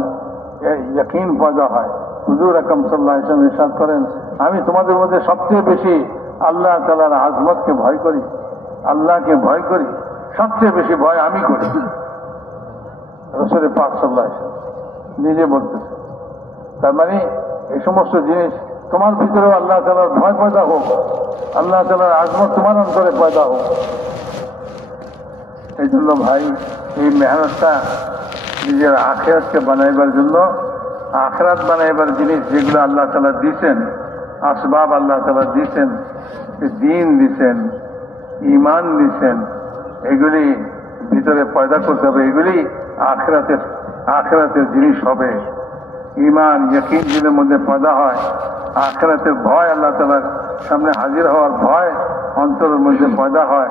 ইয়াকিন পয়দা হয়। হুজুর আকরাম সাল্লাল্লাহু আলাইহি ওয়াসাল্লাম ইরশাদ করেন, আমি তোমাদের মধ্যে সবচেয়ে বেশি আল্লাহ তাআলার আজমতকে ভয় করি, আল্লাহকে ভয় করি, সবচেয়ে বেশি ভয় আমি করি। রাসূল পাক সাল্লাল্লাহু আলাইহি ওয়াসাল্লাম নিজে বলতেছে। তার মানে এই সমস্ত জিনিস তোমার ভিতরেও আল্লাহ তাআলার ভয় পয়দা হোক, আল্লাহ তাআলার আজমত তোমার অন্তরে পয়দা হোক। এই জন্য ভাই, এই মেহনতটা নিজের আখিরাতকে বানাইবার জন্য, আখিরাত বানাইবার জিনিস যেগুলো আল্লাহ তাআলা দিয়েছেন, আসবাব আল্লাহ তাআলা দিয়েছেন, দ্বীন দিয়েছেন, ঈমান দিয়েছেন, এগুলি ভিতরে পয়দা করতে হবে। এগুলি আখিরাতের জিনিস হবে। ইমান ইয়াকিন দিলের মধ্যে পয়দা হয়, আখিরাতের ভয়, আল্লাহ তাআলার সামনে হাজির হওয়ার ভয় অন্তরের মধ্যে পয়দা হয়,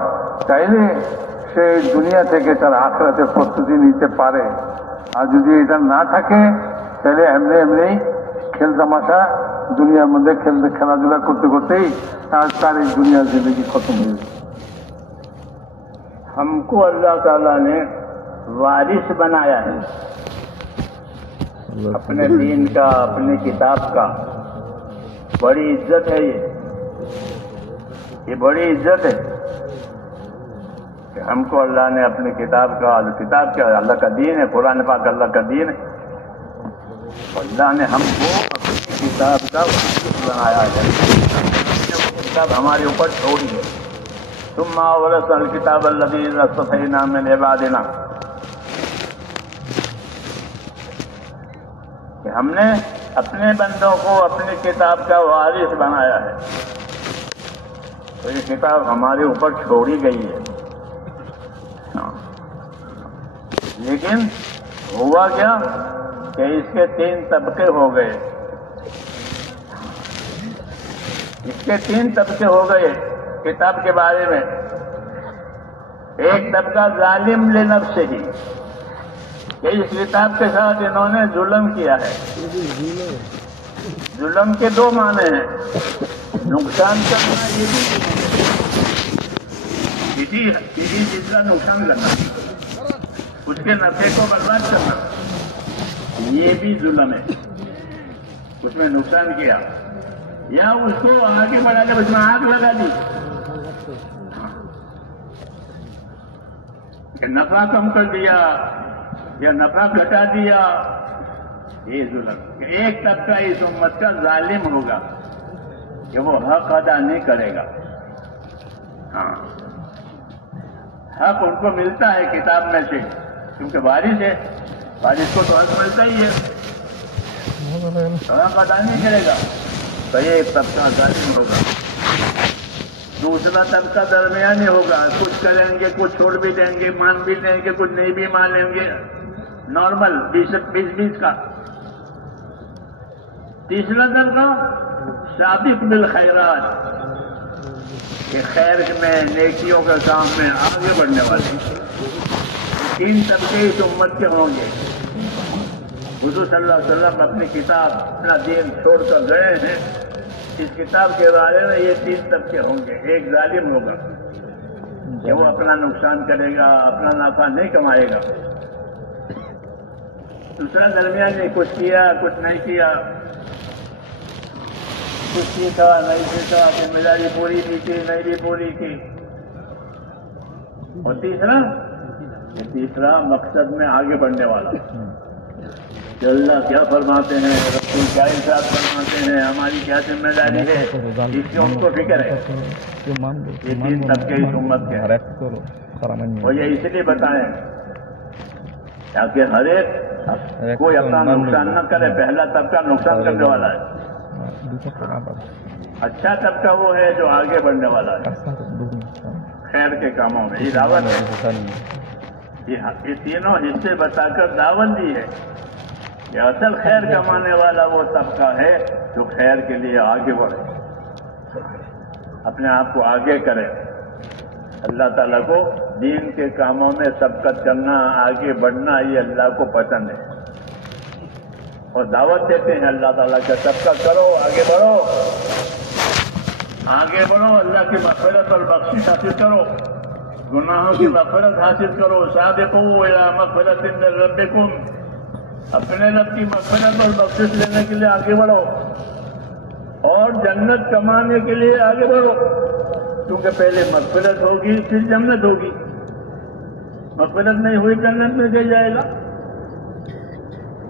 তাইলে সে দুনিয়া থেকে তার আখিরাতের প্রস্তুতি নিতে পারে। আর যদি এটা না থাকে তাহলে এমনি এমনি খেল তামাশা দুনিয়ার মধ্যে খেলাধুলা করতে করতেই তার এই দুনিয়ার জিন্দগি খতম হয়ে যায়। हमको अल्लाह ताला ने वारिस बनाया है अपने दीन का, अपने किताब का। बड़ी इज्जत है ये बड़ी इज्जत है कि हमको अल्लाह ने अपने किताब का क्या अल्लाह का दीन है, कुरान पाक अल्लाह का दीन है। अल्लाह ने हमको अपनी किताब का वारिस बनाया है, किताब हमारे ऊपर छोड़ी है। तुम अवरसल किताब अल्लज़ीना इस्तफ़ैना मिन इबादिना, कि हमने अपने बंदों को अपनी किताब का वारिस बनाया है। तो ये किताब हमारे ऊपर छोड़ी गई है। लेकिन हुआ क्या कि इसके 3 तबके हो गए। इसके 3 तबके हो गए किताब के बारे में। एक तबका जालिम लिनफ्सिही, कि इस किताब के साथ इन्होंने जुल्म किया है। जुल्म के 2 माने हैं, नुकसान करना, ये भी किसी चीज का नुकसान करना, उसके नफे को बर्बाद करना, ये भी जुल्म है। उसमें नुकसान किया या उसको आगे बढ़ा के उसमें आग लगा दी, नफा कम कर दिया या नफा घटा दिया, ये जुल्म। एक तबका इस उम्मत का जालिम होगा कि वो हक अदा नहीं करेगा। हाँ, हक उनको मिलता है किताब में से, क्योंकि वारिस है, वारिस को तो हक मिलता ही है, हक अदा नहीं करेगा तो ये एक तबका जालिम होगा। दूसरा तबका दरमियानी होगा, कुछ करेंगे, कुछ छोड़ भी देंगे, मान भी देंगे, कुछ नहीं भी मान लेंगे, नॉर्मल 20-20 का। तीसरा तबका साबिक बिल खैरात, कि खैर में, नेकियों के काम में आगे बढ़ने वाले। 3 तबके इस उम्मत के होंगे। हुजूर सल्लल्लाहु अलैहि वसल्लम अपनी किताब, अपना दीन छोड़कर गए हैं। इस किताब के बारे में ये 3 तबके होंगे। एक जालिम होगा कि वो अपना नुकसान करेगा, अपना नाफा नहीं कमाएगा। दूसरा दरमियानी, कुछ किया, कुछ नहीं किया, कुछ सीखा, नहीं सीखा, जिम्मेदारी पूरी भी की, नहीं भी पूरी की। और तीसरा मकसद में आगे बढ़ने वाला, कि अल्लाह क्या फरमाते हैं, रसूल क्या इरशाद फरमाते हैं, हमारी क्या जिम्मेदारी है, इसकी उनको फिक्र है। ये 3 तबके इस उम्मत के हैं। और ये इसलिए बताएं ताकि हर एक कोई अपना नुकसान न करे। पहला तबका नुकसान करने वाला है, अच्छा तबका वो है जो आगे बढ़ने वाला है खैर के कामों में। ये दावत है, ये तीनों हिस्से बताकर दावत दी है। ये असल खैर कमाने वाला वो तबका है जो खैर के लिए आगे बढ़े, अपने आप को आगे करे। अल्लाह ताला को दीन के कामों में सबकत करना, आगे बढ़ना, ये अल्लाह को पसंद है। और दावत देते हैं अल्लाह ताला का, सबका करो, आगे बढ़ो, आगे बढ़ो, अल्लाह की मग़फ़िरत और बख्शिश हासिल करो, गुनाहों की मग़फ़िरत हासिल करो। साबिक़ू इला मग़फ़िरतिन मिन रब्बिकुम, अपने रब की मग़फ़िरत और बख्शिश लेने के लिए आगे बढ़ो और जन्नत कमाने के लिए आगे बढ़ो, क्योंकि पहले मग़फ़िरत होगी फिर जन्नत होगी। मग़फ़िरत नहीं हुई जन्नत में चल जाएगा।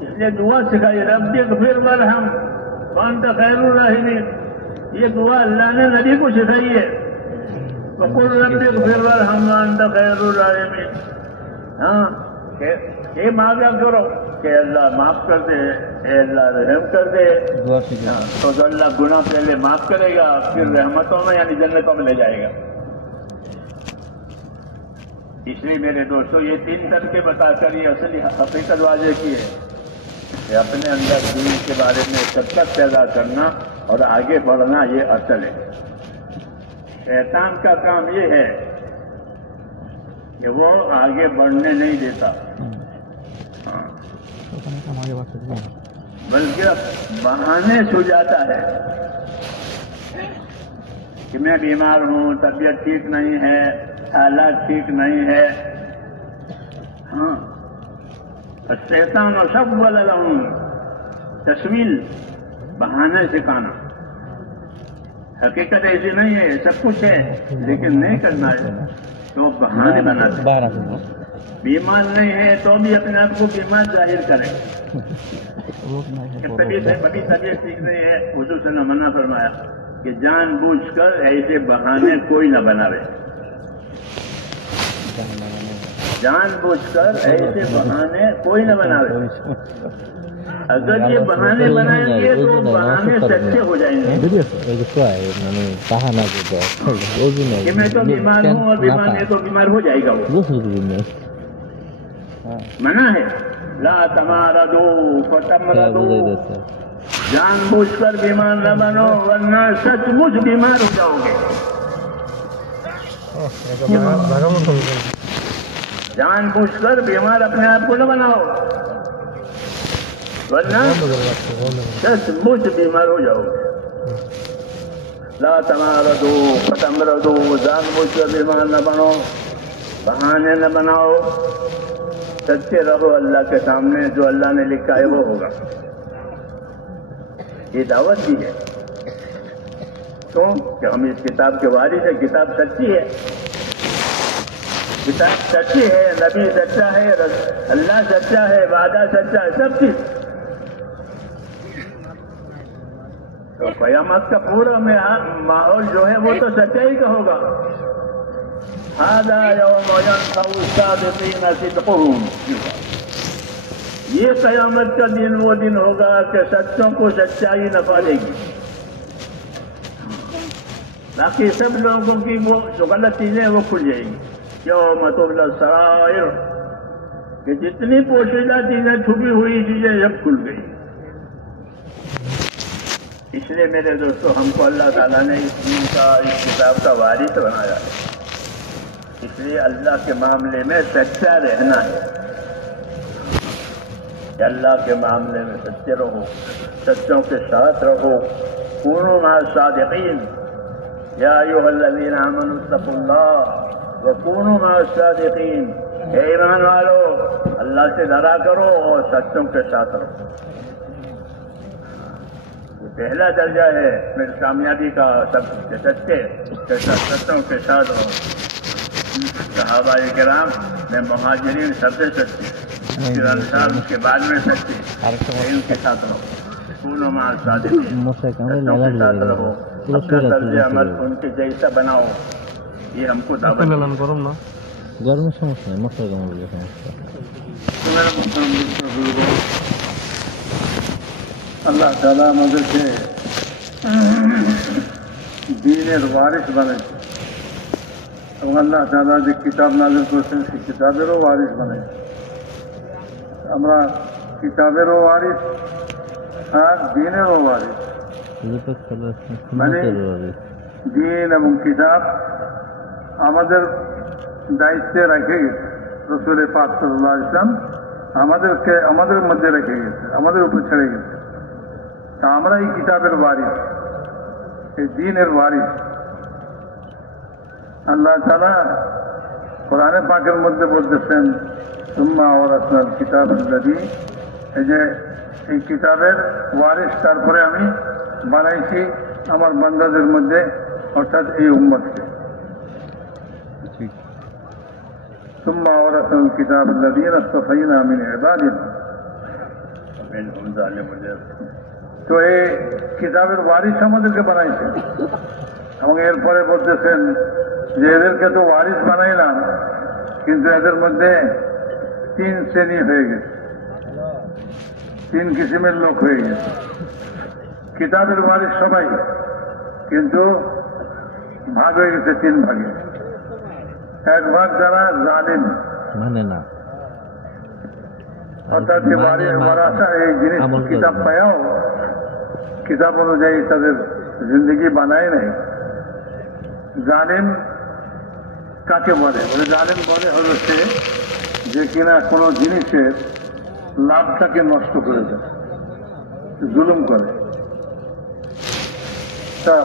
इसलिए दुआ सिखाई, रब्बिग़फिर वरहम वअन्त खैरुर राहिमीन। ये दुआ अल्लाह ने नबी को सिखाई है। वक़ुल रब्बिग़फिर वरहम वअन्त खैरुर राहिमीन। हाँ, ये मांगा करो कि अल्लाह माफ कर दे, अल्लाह रहम कर दे। तो अल्लाह गुनाह पहले माफ करेगा, फिर रहमतों में यानी जन्नतों में ले जाएगा। इसलिए मेरे दोस्तों, ये 3 तबके बताकर ये असली हकीकत वाज़ेह की है। कि अपने अंदर दीन के बारे में सबक पैदा करना और आगे बढ़ना, ये असल है। शैतान का काम ये है कि वो आगे बढ़ने नहीं देता, बल्कि बहाने सुझाता है कि मैं बीमार हूँ, तबीयत ठीक नहीं है, हालात ठीक नहीं है। हाँ, शैतान और सब वलहूं तस्वील, बहाने सिखाना। हकीकत ऐसी नहीं है, सब कुछ है, लेकिन नहीं करना है तो बहाने बनाते हैं। बीमार नहीं है तो भी अपने आप को बीमार जाहिर करें। तबीयत ठीक नहीं है, हुजूर ने मना फरमाया कि जानबूझकर ऐसे बहाने कोई न बनावे। जानबूझकर ऐसे बहाने कोई न बनावे। अगर ये बहाने बनाएंगे तो बहाने सच्चे हो जाएंगे कि मैं तो बीमार हूँ और बीमार है तो बीमार हो जाएगा वो। मना है, ला तमारदू फतमरदू, जानबूझकर बीमार न बनो वरना सचमुच बीमार हो जाओगे। जानबूझकर बीमार अपने आप को न बनाओ वरना सचमुच बीमार हो जाओगे। ला तमारदू फतमरदू, जानबूझकर बीमार न बनो, बहाने न बनाओ, सच्चे रहो अल्लाह के सामने। जो अल्लाह ने लिखा है वो होगा। ये दावत भी है। क्यों? कि हम इस किताब के वारिस हैं। किताब सच्ची है, किताब सच्ची है, नबी सच्चा है, अल्लाह सच्चा है, वादा सच्चा है, सब चीज। तो क़यामत का पूरा माहौल जो है वो तो सच्चाई का होगा। हादा यौम यनफ़उ सादिक़ीन सिद्क़ुहुम, ये क़यामत का दिन वो दिन होगा कि सच्चों को सच्चाई नफा देगी। बाकी सब लोगों की वो जो गलत चीजें वो खुल जाएंगी। यौम तुबला सराइर, कि जितनी पोशीदा चीजें, छुपी हुई चीजें सब खुल गई। इसलिए मेरे दोस्तों, हमको अल्लाह ताला ने इस दीन का, इस किताब का वारिस बनाया है। इसलिए अल्लाह के मामले में सच्चा रहना है। अल्लाह के मामले में सच्चे रहो, सच्चों के साथ रहो। कूनू मअ सादिक़ीन, या अय्युहल्लज़ीना आमनू इत्तक़ुल्लाह व कूनू मअ सादिक़ीन, हे ईमान वालो, अल्लाह से डरा करो और सच्चों के साथ रहो। ये पहला दर्जा है फिर कामयाबी का, सब सच्चे के साथ, सच्चों के साथ रहो। सहाबाए किराम में मुहाजिरीन सबसे सच्चे, फिर अंसार उसके बाद में सच्चे, इनके साथ रहो। कूनू मअ सादिक़ीन, सच्चों के साथ रहो, अपना तर्ज अमल उनके जैसा बनाओ। ये हमको दावत है। গরমের সমস্যা নেই, মশার কামড়ের সমস্যা। আল্লাহ তাআলা আমাদেরকে দ্বীনের ওয়ারিস বানাইছে এবং আল্লাহ তাআলা যে কিতাব নাযিল করেছেন সেই কিতাবেরও ওয়ারিস বানাইছে। আমরা কিতাবেরও ওয়ারিস আর দ্বীনেরও ওয়ারিস। মানে দ্বীন এবং কিতাব আমাদের দায়িত্বে রেখে গেছে। রাসূল পাক সাল্লাল্লাহু আলাইহি ওয়াসাল্লাম আমাদের মধ্যে রেখে গেছে, আমাদের উপর ছেড়ে গেছে। তা আমরা এই কিতাবের ওয়ারিস, এই দ্বীনের ওয়ারিস। আল্লাহ তাআলা কোরআনে পাকের মধ্যে বলতেছেন, সুম্মা আওরাসনাল কিতাবাল্লাযী, এই যে এই কিতাবের ওয়ারিস তারপরে আমি বানাইছি আমার বান্দাদের মধ্যে, অর্থাৎ এই উম্মতকে। ثم أورثنا الكتاب الذين اصطفينا من عبادنا। তো এই কিতাবের ওয়ারিস আমাদেরকে বানাইছে এবং এরপরে বলতেছেন যে এদেরকে তো ওয়ারিস বানাইলাম, কিন্তু এদের মধ্যে 3 শ্রেণী হয়ে গেছে, 3 কিসিমের লোক হয়ে গেছে। কিতাবের ওয়ারিস সবাই, কিন্তু ভাগ হয়ে গেছে 3 ভাগে। এক ভাগ যারা জালিম, মানে না, অর্থাৎ মারাসা এই জিনিস কিতাব পায়াও কিতাব অনুযায়ী তাদের জিন্দগি বানায় নাই। জালিম কাকে বলে? জালিম বলে হলো সে যে কিনা কোনো জিনিসের লাভটাকে নষ্ট করে দেয়, জুলুম করে। তা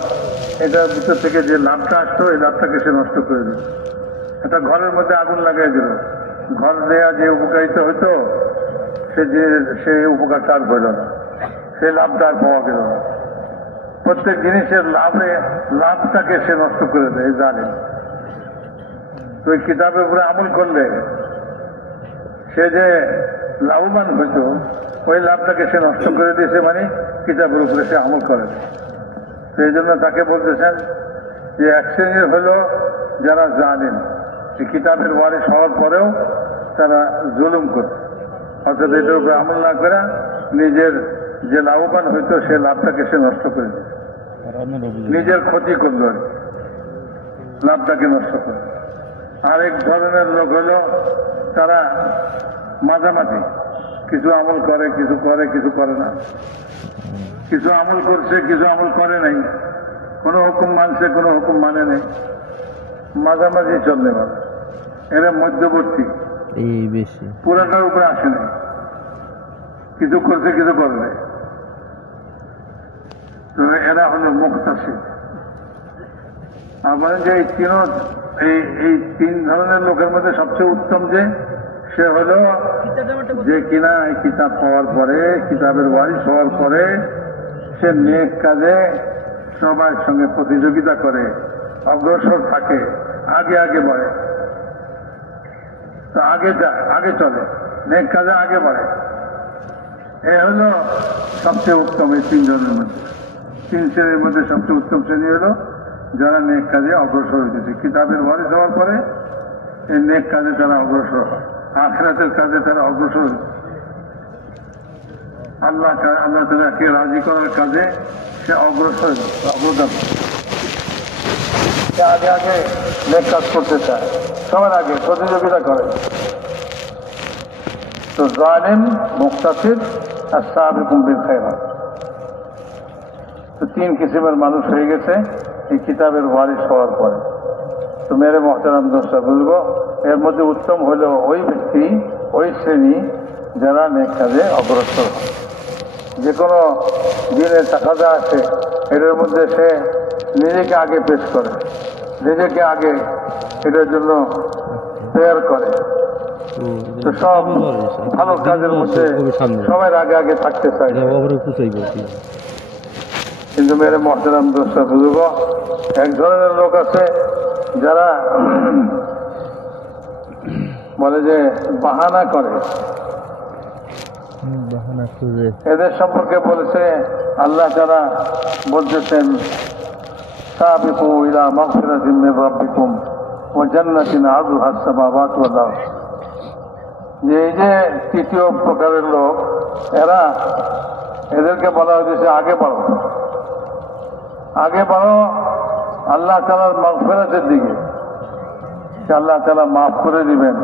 এটার ভিতর থেকে যে লাভটা আসতো এই লাভটাকে সে নষ্ট করে দিল। একটা ঘরের মধ্যে আগুন লাগাই দিল, ঘর দেয়া যে উপকারিত হতো সে উপকারটা আর হইল না, সেই লাভটা আর পাওয়া গেল না। প্রত্যেক জিনিসের লাভটাকে সে নষ্ট করে দেয় জানেন। তো ওই কিতাবের উপরে আমল করলে সে যে লাভবান হইত ওই লাভটাকে সে নষ্ট করে দিয়েছে, মানে কিতাবের উপরে সে আমল করে। সেই জন্য তাকে বলতেছেন যে এক শ্রেণীর হল যারা জানেন এই কিতাবের ওয়ারিস হওয়ার পরেও তারা জুলুম করছে, অর্থাৎ এটার উপরে আমল না করে নিজের যে লাভবান হইতো সে লাভটাকে সে নষ্ট করে দিয়েছে, নিজের ক্ষতি করলো, লাভটাকে নষ্ট করে। আরেক ধরনের লোক হলো তারা মাঝামাঝি, কিছু আমল করে, কিছু করে না, কিছু আমল করছে, কিছু আমল করে নাই, কোনো হুকুম মানছে, কোনো হুকুম মানে নেই, মাঝামাঝি চললে ভালো। এরা মধ্যবর্তী, এই বেশি পুরাটার উপরে আসে নাই, কিছু করছে, কিছু করে নাই। তো এরা হলো মুক্তাসিদ। আর বলেন যে এই তিন ধরনের লোকের মধ্যে সবচেয়ে উত্তম যে সে হলো যে কিনা এই কিতাব পাওয়ার পরে, কিতাবের ওয়ারিস হওয়ার পরে সে নেক কাজে সবার সঙ্গে প্রতিযোগিতা করে, অগ্রসর থাকে, আগে বাড়ে। তো আগে চলে, নেক কাজে আগে বাড়ে। এ হলো সবচেয়ে উত্তম এই তিন জনের মধ্যে। তিন শ্রেণীর মধ্যে সবচেয়ে উত্তম শ্রেণী হলো যারা নেক কাজে অগ্রসর হইতেছে। কিতাবের ওয়ারিস হওয়ার পরে এই নেক কাজে তারা অগ্রসর হয়, আখিরাতের কাজে তারা অগ্রসর হইতেছে, আল্লাহ তাআলাকে রাজি করার কাজে সে অগ্রসর, অগ্রগামী। আগে নেক কাজ করতে চায়, সবার আগে প্রতিযোগিতা করে। তো জালিম, মুক্তাসিদ আর সাবিকুম বিল খায়রাত, তো তিন কিসিমের মানুষ হয়ে গেছে এই কিতাবের ওয়ারিস হওয়ার পরে। তো মেরে মোহতারাম দোস্ত বুঝবো, এর মধ্যে উত্তম হলো ওই ব্যক্তি, ওই শ্রেণী যারা নেক কাজে অগ্রসর হয়। যে কোনো দিনের তাকাদা আছে এটার মধ্যে সে নিজেকে আগে পেশ করে, নিজেকে আগে এটার জন্য প্রেয়ার করে। তো সব ভালো কাজের মধ্যে সবাই আগে থাকতে চায়। কিন্তু মেরে মোহতারাম দোস্ত বুঝবো, এক ধরনের লোক আছে যারা বলে যে বাহানা করে। এদের সম্পর্কে বলেছে আল্লাহ তাআলা বলতেছেন, সাবিকু ইলা মাগফিরাতিন মির রাব্বিকুম ওয়া জান্নাতিন আরদুহা আস-সামাওয়াতু ওয়াল আরদ। যে এই যে তৃতীয় প্রকারের লোক, এদেরকে বলা হয়েছে আগে বাড়ো আল্লাহ তাআলার মাগফিরাতের দিকে, আল্লাহ তাআলা মাফ করে দিবেন,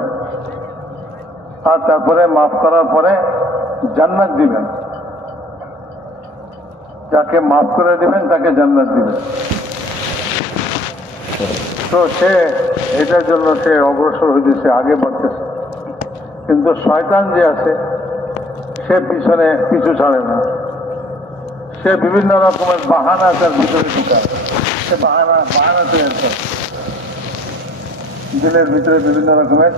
আর তারপরে মাফ করার পরে জান্নাত দিবেন। যাকে মাফ করে দিবেন তাকে জান্নাত দিবেন। তো সে এটার জন্য সে অগ্রসর হইতেছে, আগে বাড়তেছে। কিন্তু শয়তান যে আছে সে পিছু ছাড়ে না, সে বিভিন্ন রকমের বাহানা তার ভিতরে ঢুকায়, সে বাহানা তৈরি করে, দিলের ভিতরে বিভিন্ন রকমের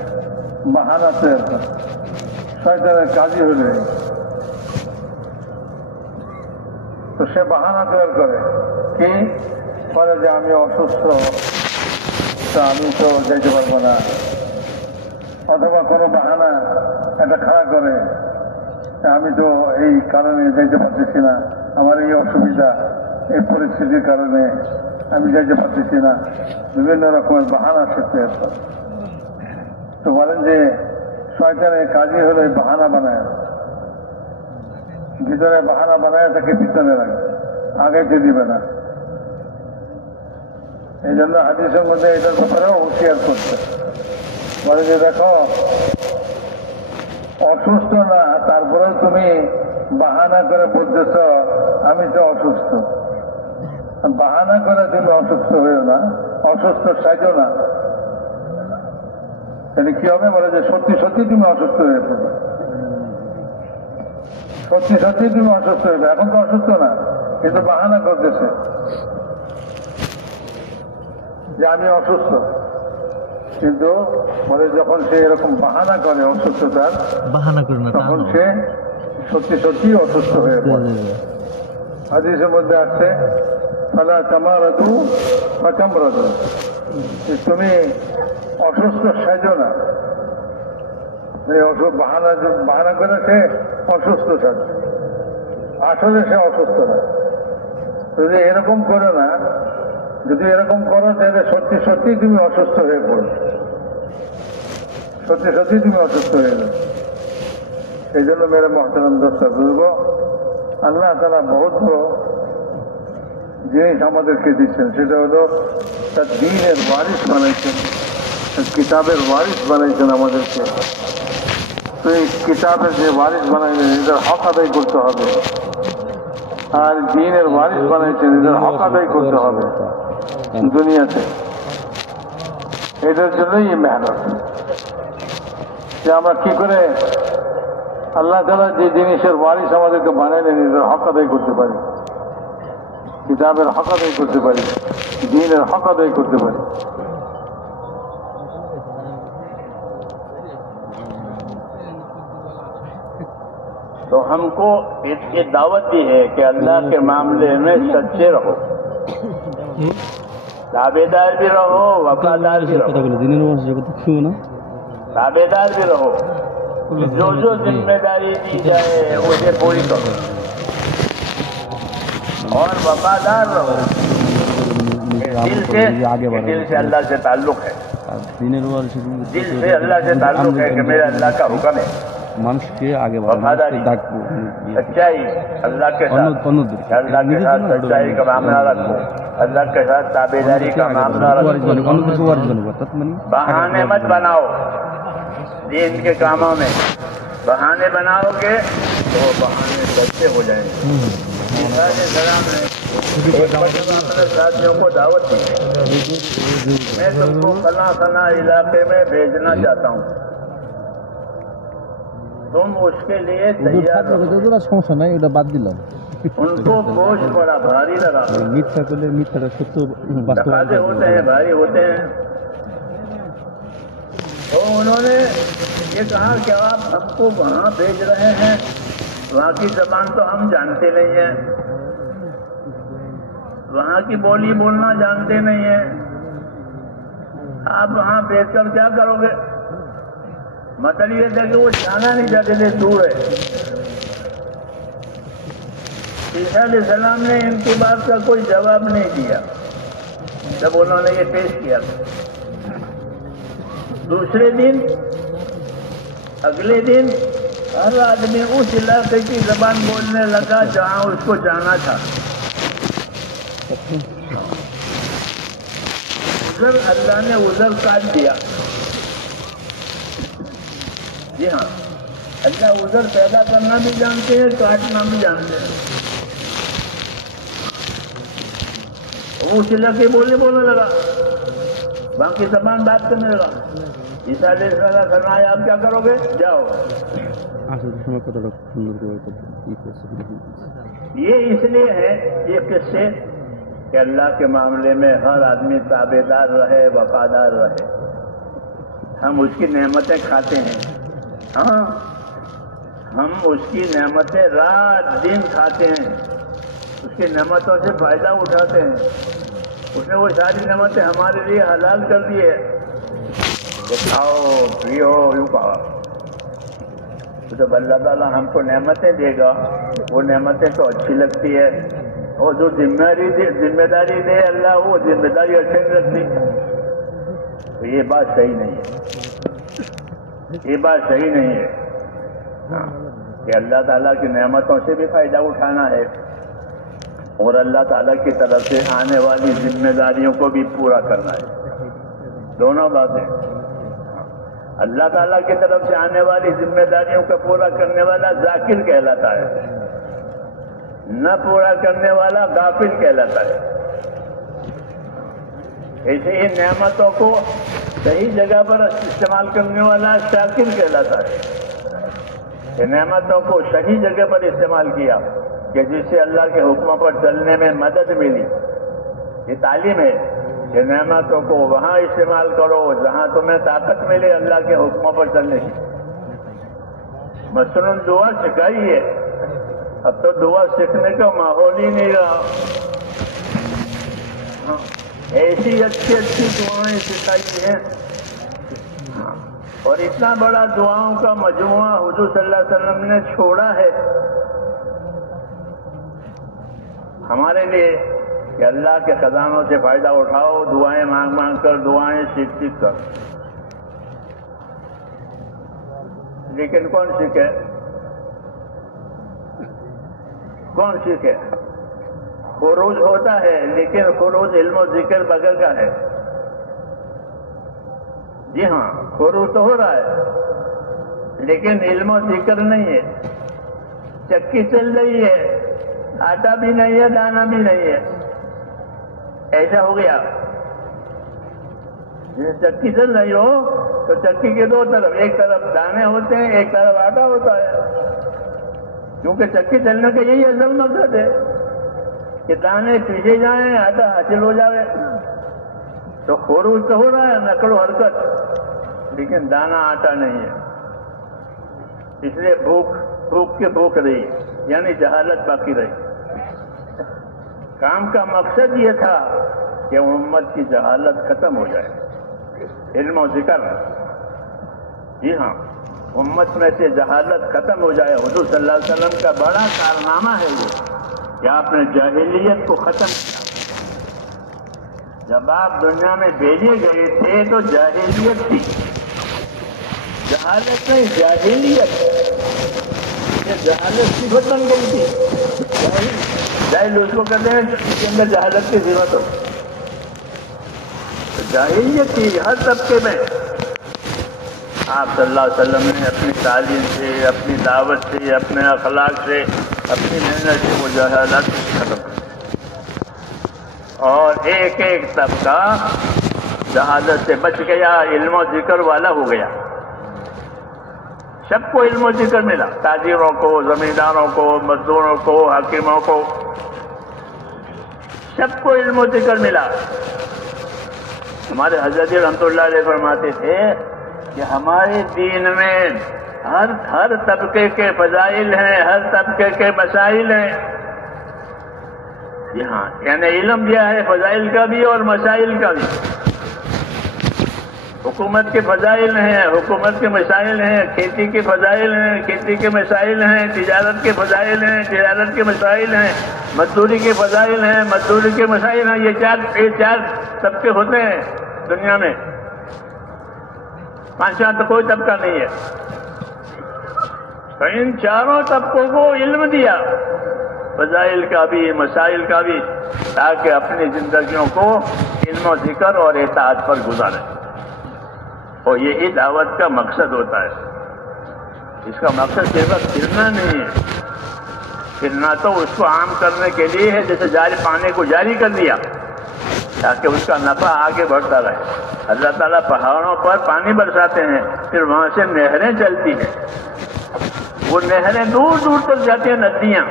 বাহানা তৈরি করে। শয়তানের কাজই হলে তো সে বাহানা তৈরি করে, কি বলে যে আমি অসুস্থ, তা আমি তো যাইতে পারবো না, অথবা কোনো বাহানা একটা খাড়া করে, আমি তো এই কারণে যাইতে পারতেছি না, আমার এই অসুবিধা, এই পরিস্থিতির কারণে আমি যাইতে পারতেছি না, বিভিন্ন রকমের বাহানা সে তৈরি করে। তো বলেন যে শয়তানের কাজই হলো এই বাহানা বানায়, ভিতরে বাহানা বানায় তাকে পিছনে রাখে, আগাইতে দিবে না। এই জন্য হাদিসের মধ্যে এটার ব্যাপারেও হুঁশিয়ার করছে, বলে যে দেখো অসুস্থ না, তারপরেও তুমি বাহানা করে বলতেছ আমি তো অসুস্থ। বাহানা করে তুমি অসুস্থ হয়েও না, অসুস্থ সাজো না। তাহলে কি হবে? বলে যে সত্যি সত্যি তুমি অসুস্থ হয়ে পড়বে, সত্যি সত্যি তুমি অসুস্থ হয়ে যাবে। এখন তো অসুস্থ না, কিন্তু বাহানা করতেছে যে আমি অসুস্থ। কিন্তু বলে যখন সে এরকম বাহানা করে অসুস্থতার, বাহানা করে না, তখন সে সত্যি সত্যি অসুস্থ হয়ে পড়ে। হাদিসের মধ্যে আছে ফালা তামারাতু ফাতামরাতু, তুমি অসুস্থ সাজো না। বাহানা করে সে অসুস্থ সাজে, আসলে সে অসুস্থ না। যদি এরকম করো না, যদি এরকম করো তাহলে সত্যি সত্যি তুমি অসুস্থ হয়ে পড়বে, সত্যি সত্যি তুমি অসুস্থ হয়ে যাবে। এই জন্য মেরে মহতারাম দোস্ত বুঝব, আল্লাহ তাআলা বহুত জিনিস আমাদেরকে দিচ্ছেন। সেটা হলো তার দ্বীনের ওয়ারিস বানাইছেন, তার কিতাবের ওয়ারিস বানাইছেন আমাদেরকে। তো এই কিতাবের যে ওয়ারিস বানাইছেন এদের হক আদায় করতে হবে, আর দ্বীনের ওয়ারিস বানাইছেন এদের হক আদায় করতে হবে দুনিয়াতে। এদের জন্যই এই মেহনত, যে আমরা কি করে আল্লাহ তাআলা যে জিনিসের ওয়ারিস আমাদেরকে বানাইলেন এদের হক আদায় করতে পারি, কিতাবের হক আদায় করতে পারি, দ্বীনের হক আদায় করতে পারি। तो हमको ये दावत दी है कि अल्लाह के मामले में सच्चे रहो, ताबेदार भी रहो, वफादार भी रहो, ताबेदार भी रहो। जो जो जिम्मेदारी दी जाए उसे पूरी करो, और वफादार रहो। दिल से अल्लाह से ताल्लुक है, दिल से अल्लाह से ताल्लुक है कि मेरा अल्लाह का हुक्म है। মানুষকে আগে वफादारी, सच्चाई अल्लाह के साथ, अल्लाह के साथ सच्चाई का मामला रखो, अल्लाह के साथ ताबेदारी का मामला रखो। बहाने मत बनाओ दीन के कामों में, बहाने बनाओगे तो बहाने सच्चे हो जाएंगे। सलाम ने अपने साथियों को दावत दी, मैं तुमको फला फला इलाके में भेजना चाहता हूँ, तुम उसके लिए तैयार रहो। সমস্যা নাই, ওটা বাদ দিলাম। उनको बोझ बड़ा भारी लगा, মিথ্যা করলে মিথ্যাটা সত্য तकाजे होते हैं, भारी होते हैं। तो उन्होंने ये कहा कि आप हमको वहाँ भेज रहे हैं, वहाँ की जबान तो हम जानते नहीं हैं, वहाँ की बोली बोलना जानते नहीं हैं, आप वहाँ भेजकर क्या करोगे? मतलब ये था कि वो जाना नहीं चाहते थे, दूर है। ईसा अलैहिस्सलाम ने इनकी बात का कोई जवाब नहीं दिया जब उन्होंने ये पेश किया। दूसरे दिन, अगले दिन हर आदमी उस इलाके की जबान बोलने लगा जहां उसको जाना था। उधर अल्लाह ने उधर काट दिया। जी हाँ, अल्लाह उधर पैदा करना भी जानते हैं, काटना भी जानते हैं। वो उस इलाके बोलने लगा, बाकी जबान बात करने लगा। ईसा अलैहिस्सलाम फरमाया आप क्या करोगे? जाओ। ये इसलिए है ये किस्से कि अल्लाह के मामले में हर आदमी ताबेदार रहे, वफादार रहे। हम उसकी नेमतें खाते हैं, हाँ, हम उसकी नेमतें रात दिन खाते हैं, उसकी नेमतों से फायदा उठाते हैं। उसने वो सारी नेमतें हमारे लिए हलाल कर दी है, तो खाओ पियो यूँ कहा। तो जब अल्लाह ताला हमको नेमतें देगा, वो नेमतें तो अच्छी लगती है, और जो जिम्मेदारी दे अल्लाह, वो जिम्मेदारी अच्छी नहीं लगती। तो ये बात सही नहीं है, ये बात सही नहीं है कि अल्लाह ताला की नेमतों से भी फायदा उठाना है और अल्लाह ताला की तरफ से आने वाली जिम्मेदारियों को भी पूरा करना है। दोनों बातें। اللہ تعالیٰ کی طرف سے آنے والی ذمہ داریوں کا پورا کرنے والا ذاکر کہلاتا ہے، نہ پورا کرنے والا غافل کہلاتا ہے۔ ایسے ہی نعمتوں کو صحیح جگہ پر استعمال کرنے والا شاکر کہلاتا ہے، کہ نعمتوں کو صحیح جگہ پر استعمال کیا کہ جس سے اللہ کے حکموں پر چلنے میں مدد ملی۔ یہ تعلیم ہے کہ نعمتوں کو وہاں استعمال کرو جہاں تمہیں طاقت ملے اللہ کے حکموں پر چلنے کی۔ مثلاً دعا سکھائی ہے، اب تو دعا سیکھنے کا ماحول ہی نہیں رہا۔ ایسی اچھی اچھی دعائیں سکھائی ہیں، اور اتنا بڑا دعاؤں کا مجموعہ حضور صلی اللہ علیہ وسلم نے چھوڑا ہے ہمارے لیے کہ اللہ کے خزانوں سے فائدہ اٹھاؤ، دعائیں مانگ مانگ کر، دعائیں سیکھ سیکھ کر۔ لیکن کون سیکھے؟ کون سیکھے؟ خروج ہوتا ہے لیکن خروج علم و ذکر بغیر کا ہے۔ جی ہاں، خروج تو ہو رہا ہے لیکن علم و ذکر نہیں ہے۔ چکی چل رہی ہے، آٹا بھی نہیں ہے، دانا بھی نہیں ہے، ایسا ہو گیا۔ جیسے چکی چل رہی ہو تو چکی کے دو طرف، ایک طرف دانے ہوتے ہیں، ایک طرف آٹا ہوتا ہے، کیونکہ چکی چلنے کا یہی اصل مقصد ہے کہ دانے پیچھے جائیں، آٹا حاصل ہو جائے۔ تو خروج تو ہو رہا ہے، نقل و حرکت، لیکن دانا آٹا نہیں ہے۔ اس لیے بھوک کے بھوک رہی، یعنی جہالت باقی رہی۔ کام کا مقصد یہ تھا کہ امت کی جہالت ختم ہو جائے، علم و ذکر۔ جی ہاں، امت میں سے جہالت ختم ہو جائے۔ حضور صلی اللہ علیہ وسلم کا بڑا کارنامہ ہے یہ کہ آپ نے جاہلیت کو ختم کیا۔ جب آپ دنیا میں بھیجے گئے تھے تو جاہلیت تھی، جہالت نہیں، جاہلیت۔ یہ جہالت صفت بن گئی تھی، جاہل اس کو کہتے ہیں جس کے اندر جہالت کی صفت ہو۔ تو جاہلیت تھی ہر طبقے میں۔ آپ صلی اللہ علیہ وسلم نے اپنی تعلیم سے، اپنی دعوت سے، اپنے اخلاق سے، اپنی محنت سے وہ جہالت ختم کر، اور ایک ایک طبقہ جہالت سے بچ گیا، علم و ذکر والا ہو گیا۔ سب کو علم و ذکر ملا، تاجروں کو، زمینداروں کو، مزدوروں کو، حاکموں کو، سب کو علم و ذکر ملا۔ ہمارے حضرت رحمۃ اللہ علیہ فرماتے تھے کہ ہمارے دین میں ہر طبقے کے فضائل ہیں، ہر طبقے کے مسائل ہیں۔ یہاں یعنی علم دیا ہے فضائل کا بھی اور مسائل کا بھی۔ حکومت کے فضائل ہیں، حکومت کے مسائل ہیں، کھیتی کے فضائل ہیں، کھیتی کے مسائل ہیں، تجارت کے فضائل ہیں، تجارت کے مسائل ہیں، مزدوری کے فضائل ہیں، مزدوری کے مسائل ہیں۔ یہ چار طبقے ہوتے ہیں دنیا میں، پانچواں تو کوئی طبقہ نہیں ہے۔ تو ان چاروں طبقوں کو علم دیا، فضائل کا بھی، مسائل کا بھی، تاکہ اپنی زندگیوں کو علم و ذکر اور اطاعت پر گزاریں۔ اور یہی دعوت کا مقصد ہوتا ہے۔ اس کا مقصد صرف پھرنا نہیں ہے، پھرنا تو اس کو عام کرنے کے لیے ہے، جیسے جاری پانی کو جاری کر دیا تاکہ اس کا نفع آگے بڑھتا رہے۔ اللہ تعالیٰ پہاڑوں پر پانی برساتے ہیں، پھر وہاں سے نہریں چلتی ہیں، وہ نہریں دور دور تک جاتی ہیں، ندیاں،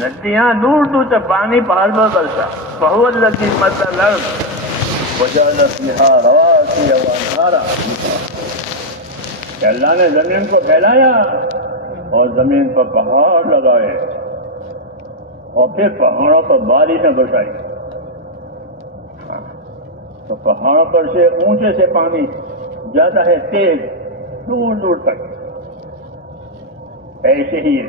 ندیاں دور دور تک، پانی پہاڑ پر برسا۔ فَهُوَ الَّذِي مَدَّ الْأَرْضَ وَجَعَلَ فِيهَا رَوَاسِيَ وَأَنْهَارًا، کہ اللہ نے زمین کو پھیلایا اور زمین پر پہاڑ لگائے اور پھر پہاڑوں پر بارشیں برسائی۔ تو پہاڑوں پر سے اونچے سے پانی جاتا ہے تیز دور دور تک۔ ایسے ہی ہے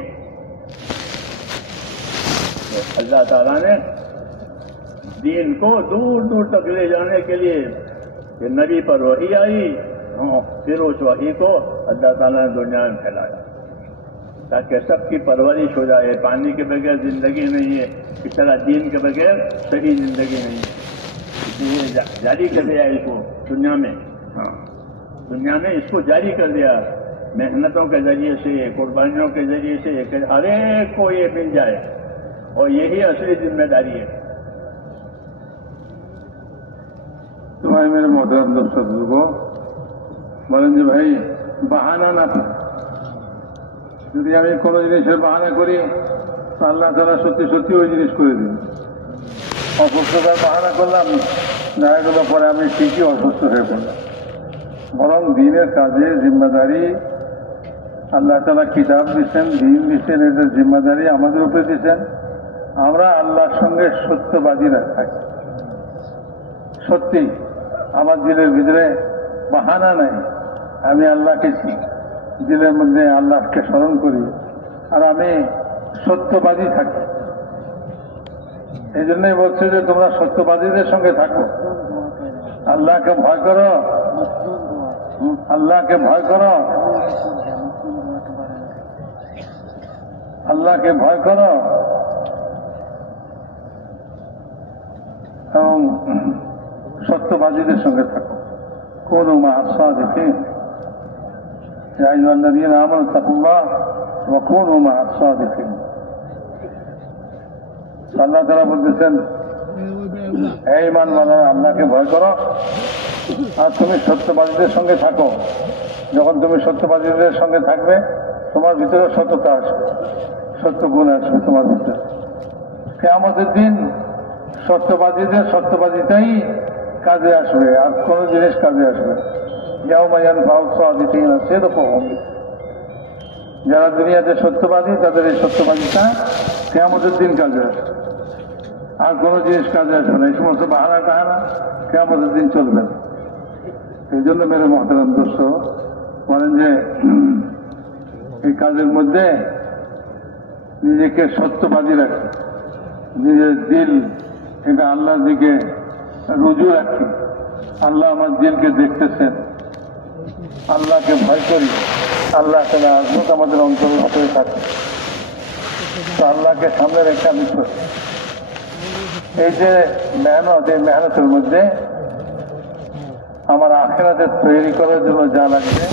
اللہ تعالیٰ نے دین کو دور دور تک لے جانے کے لیے کہ نبی پر وحی آئی، پھر اس وحی کو اللہ تعالیٰ نے دنیا میں پھیلایا تاکہ سب کی پرورش ہو جائے۔ پانی کے بغیر زندگی نہیں ہے، اس طرح دین کے بغیر صحیح زندگی نہیں ہے، اس لیے جاری کر دیا اس کو दुनिया में, हाँ दुनिया में इसको जारी कर दिया, मेहनतों के जरिए से, कुर्बानियों के जरिए से हर एक को ये मिल जाए, और यही असली जिम्मेदारी है। तो भाई मेरे मोहतरम दोस्तों को বলেন যে ভাই বাহানা না পাই, যদি আমি কোনো জিনিসের বাহানা করি তো আল্লাহ তাআলা সত্যি সত্যি ওই জিনিস করে দিন। অসুস্থতার বাহানা করলাম, দেখা গেল পরে আমি ঠিকই অসুস্থ হয়ে পড়লাম। বরং দিনের কাজে জিম্মাদারি আল্লাহ তাআলা কিতাব দিচ্ছেন, দিন দিচ্ছেন, এদের জিম্মাদারি আমাদের উপরে দিচ্ছেন। আমরা আল্লাহর সঙ্গে সত্যবাদীরা থাকি। সত্যি আমার দিলের ভিতরে বাহানা নাই, আমি আল্লাহকে দিলের মধ্যে আল্লাহকে স্মরণ করি, আর আমি সত্যবাদী থাকি। এই জন্যই বলছে যে তোমরা সত্যবাদীদের সঙ্গে থাকো, আল্লাহকে ভয় করো, আল্লাহকে ভয় করো, আল্লাহকে ভয় করো এবং সত্যবাদীদের সঙ্গে থাকো। كونوا مع الصادقين يا أيها الذين آمنوا اتقوا الله وكونوا مع الصادقين। আল্লাহ তাআলা বলতেছেন, হে ঈমানওয়ালারা আল্লাহকে ভয় করো আর তুমি সত্যবাদীদের সঙ্গে থাকো। যখন তুমি সত্যবাদীদের সঙ্গে থাকবে তোমার ভিতরে সততা আসবে, সত্য গুণ আসবে তোমার ভিতরে। কিয়ামতের দিন সত্যবাদীদের সত্যবাদিতাই কাজে আসবে, আর কোন জিনিস কাজে আসবে। যারা দুনিয়াতে সত্যবাদী তাদের এই সত্যবাদিতা কিয়ামতের দিন কাজে আসবে, আর কোন জিনিস কাজে আসবে না। এই সমস্ত বাহানা টাহানা কিয়ামতের দিন চলবে না। এই জন্য মেরে মহতারাম দোস্ত বলেন যে এই কাজের মধ্যে নিজেকে সত্যবাদী রাখি, নিজের দিল এটা আল্লাহর দিকে রুজু রাখি। আল্লাহ আমার দিলকে দেখতেছেন, আল্লাহকে ভয় করি, আল্লাহ তাআলা আজমত আমাদের অন্তর্ভুক্ত হয়ে থাকে। তো আল্লাহকে সামনে রেখে আমি করি। এই যে মেহনত, এই মেহনতের মধ্যে আমার আখিরাতের তৈরি করার জন্য যা লাগবে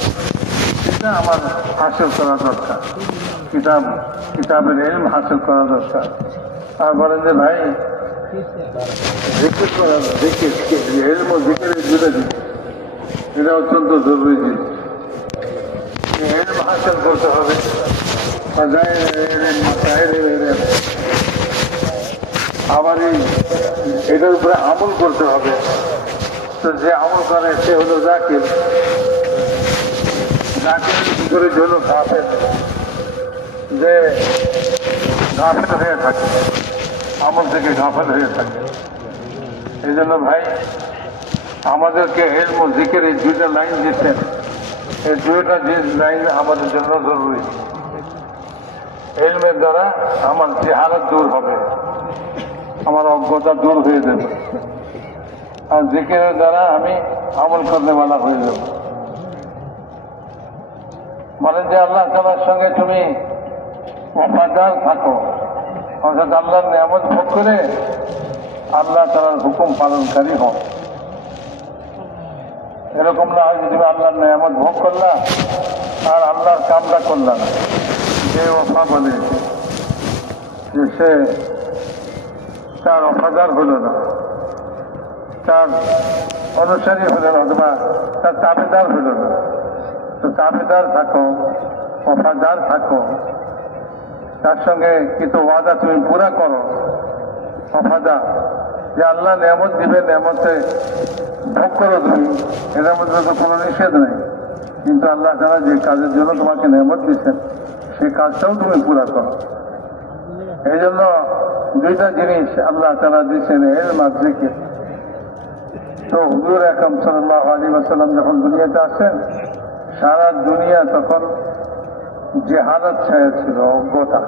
সেটা আমার হাসিল করা দরকার। কিতাবের ইলম হাসিল করা দরকার। আর বলেন যে ভাই জিকির করা, জিকির ইলম ও জিকিরের দুটো জিনিস, এটা অত্যন্ত জরুরি জিনিস। ইলম হাসিল করতে হবে, আবার এটার উপরে আমল করতে হবে। তো যে আমল করে সে হলো জাকির, জাকির ভিতরে হলো গাফেল, যে গাফেল হয়ে থাকে, আমল থেকে গাফেল হয়ে থাকে। এই জন্য ভাই আমাদেরকে ইলম ও জিকির এই দুইটা লাইন দিচ্ছেন, এই দুইটা লাইন আমাদের জন্য জরুরি। ইলমের দ্বারা আমার চেহারা দূর হবে, আমার অজ্ঞতা দূর হয়ে যাবে, আর জিকিরের দ্বারা আমি আমল করনেওয়ালা হয়ে যাব। বলেন যে আল্লাহ তাআলার সঙ্গে তুমি ওয়াফাদার থাকো, অর্থাৎ আল্লাহর নিয়ামত ভোগ করে আল্লাহ তাআলার হুকুম পালনকারী হও। এরকম না হয় যে তুমি আল্লাহর নিয়ামত ভোগ করলা আর আল্লাহর কামটা করলা না। যে ওফা বলে যে সে তার ওফাদার হলো না, তার অনুসারী হলো না, অথবা তার তাবেদার হলো না। তো তাবেদার থাকো, ওফাদার থাকো, তার সঙ্গে কিন্তু ওয়াদা তুমি পুরা করো। ওফাদার যে আল্লাহ নিয়ামত দিবে, নিয়ামতে ভোগ করো তুমি, এটার মধ্যে তো কোনো নিষেধ নেই। কিন্তু আল্লাহ তাআলা যে কাজের জন্য তোমাকে নিয়ামত দিচ্ছেন সেই কাজটাও তুমি পুরা করো। এই জন্য দুইটা জিনিস আল্লাহ তাআলা দিচ্ছেন, ইলম আর জিকির। তো হুজুর আকরাম সাল্লাল্লাহু আলাইহি ওয়াসাল্লাম যখন দুনিয়াতে আসেন, সারা দুনিয়া তখন জেহালত ছায়া ছিল, অজ্ঞতা,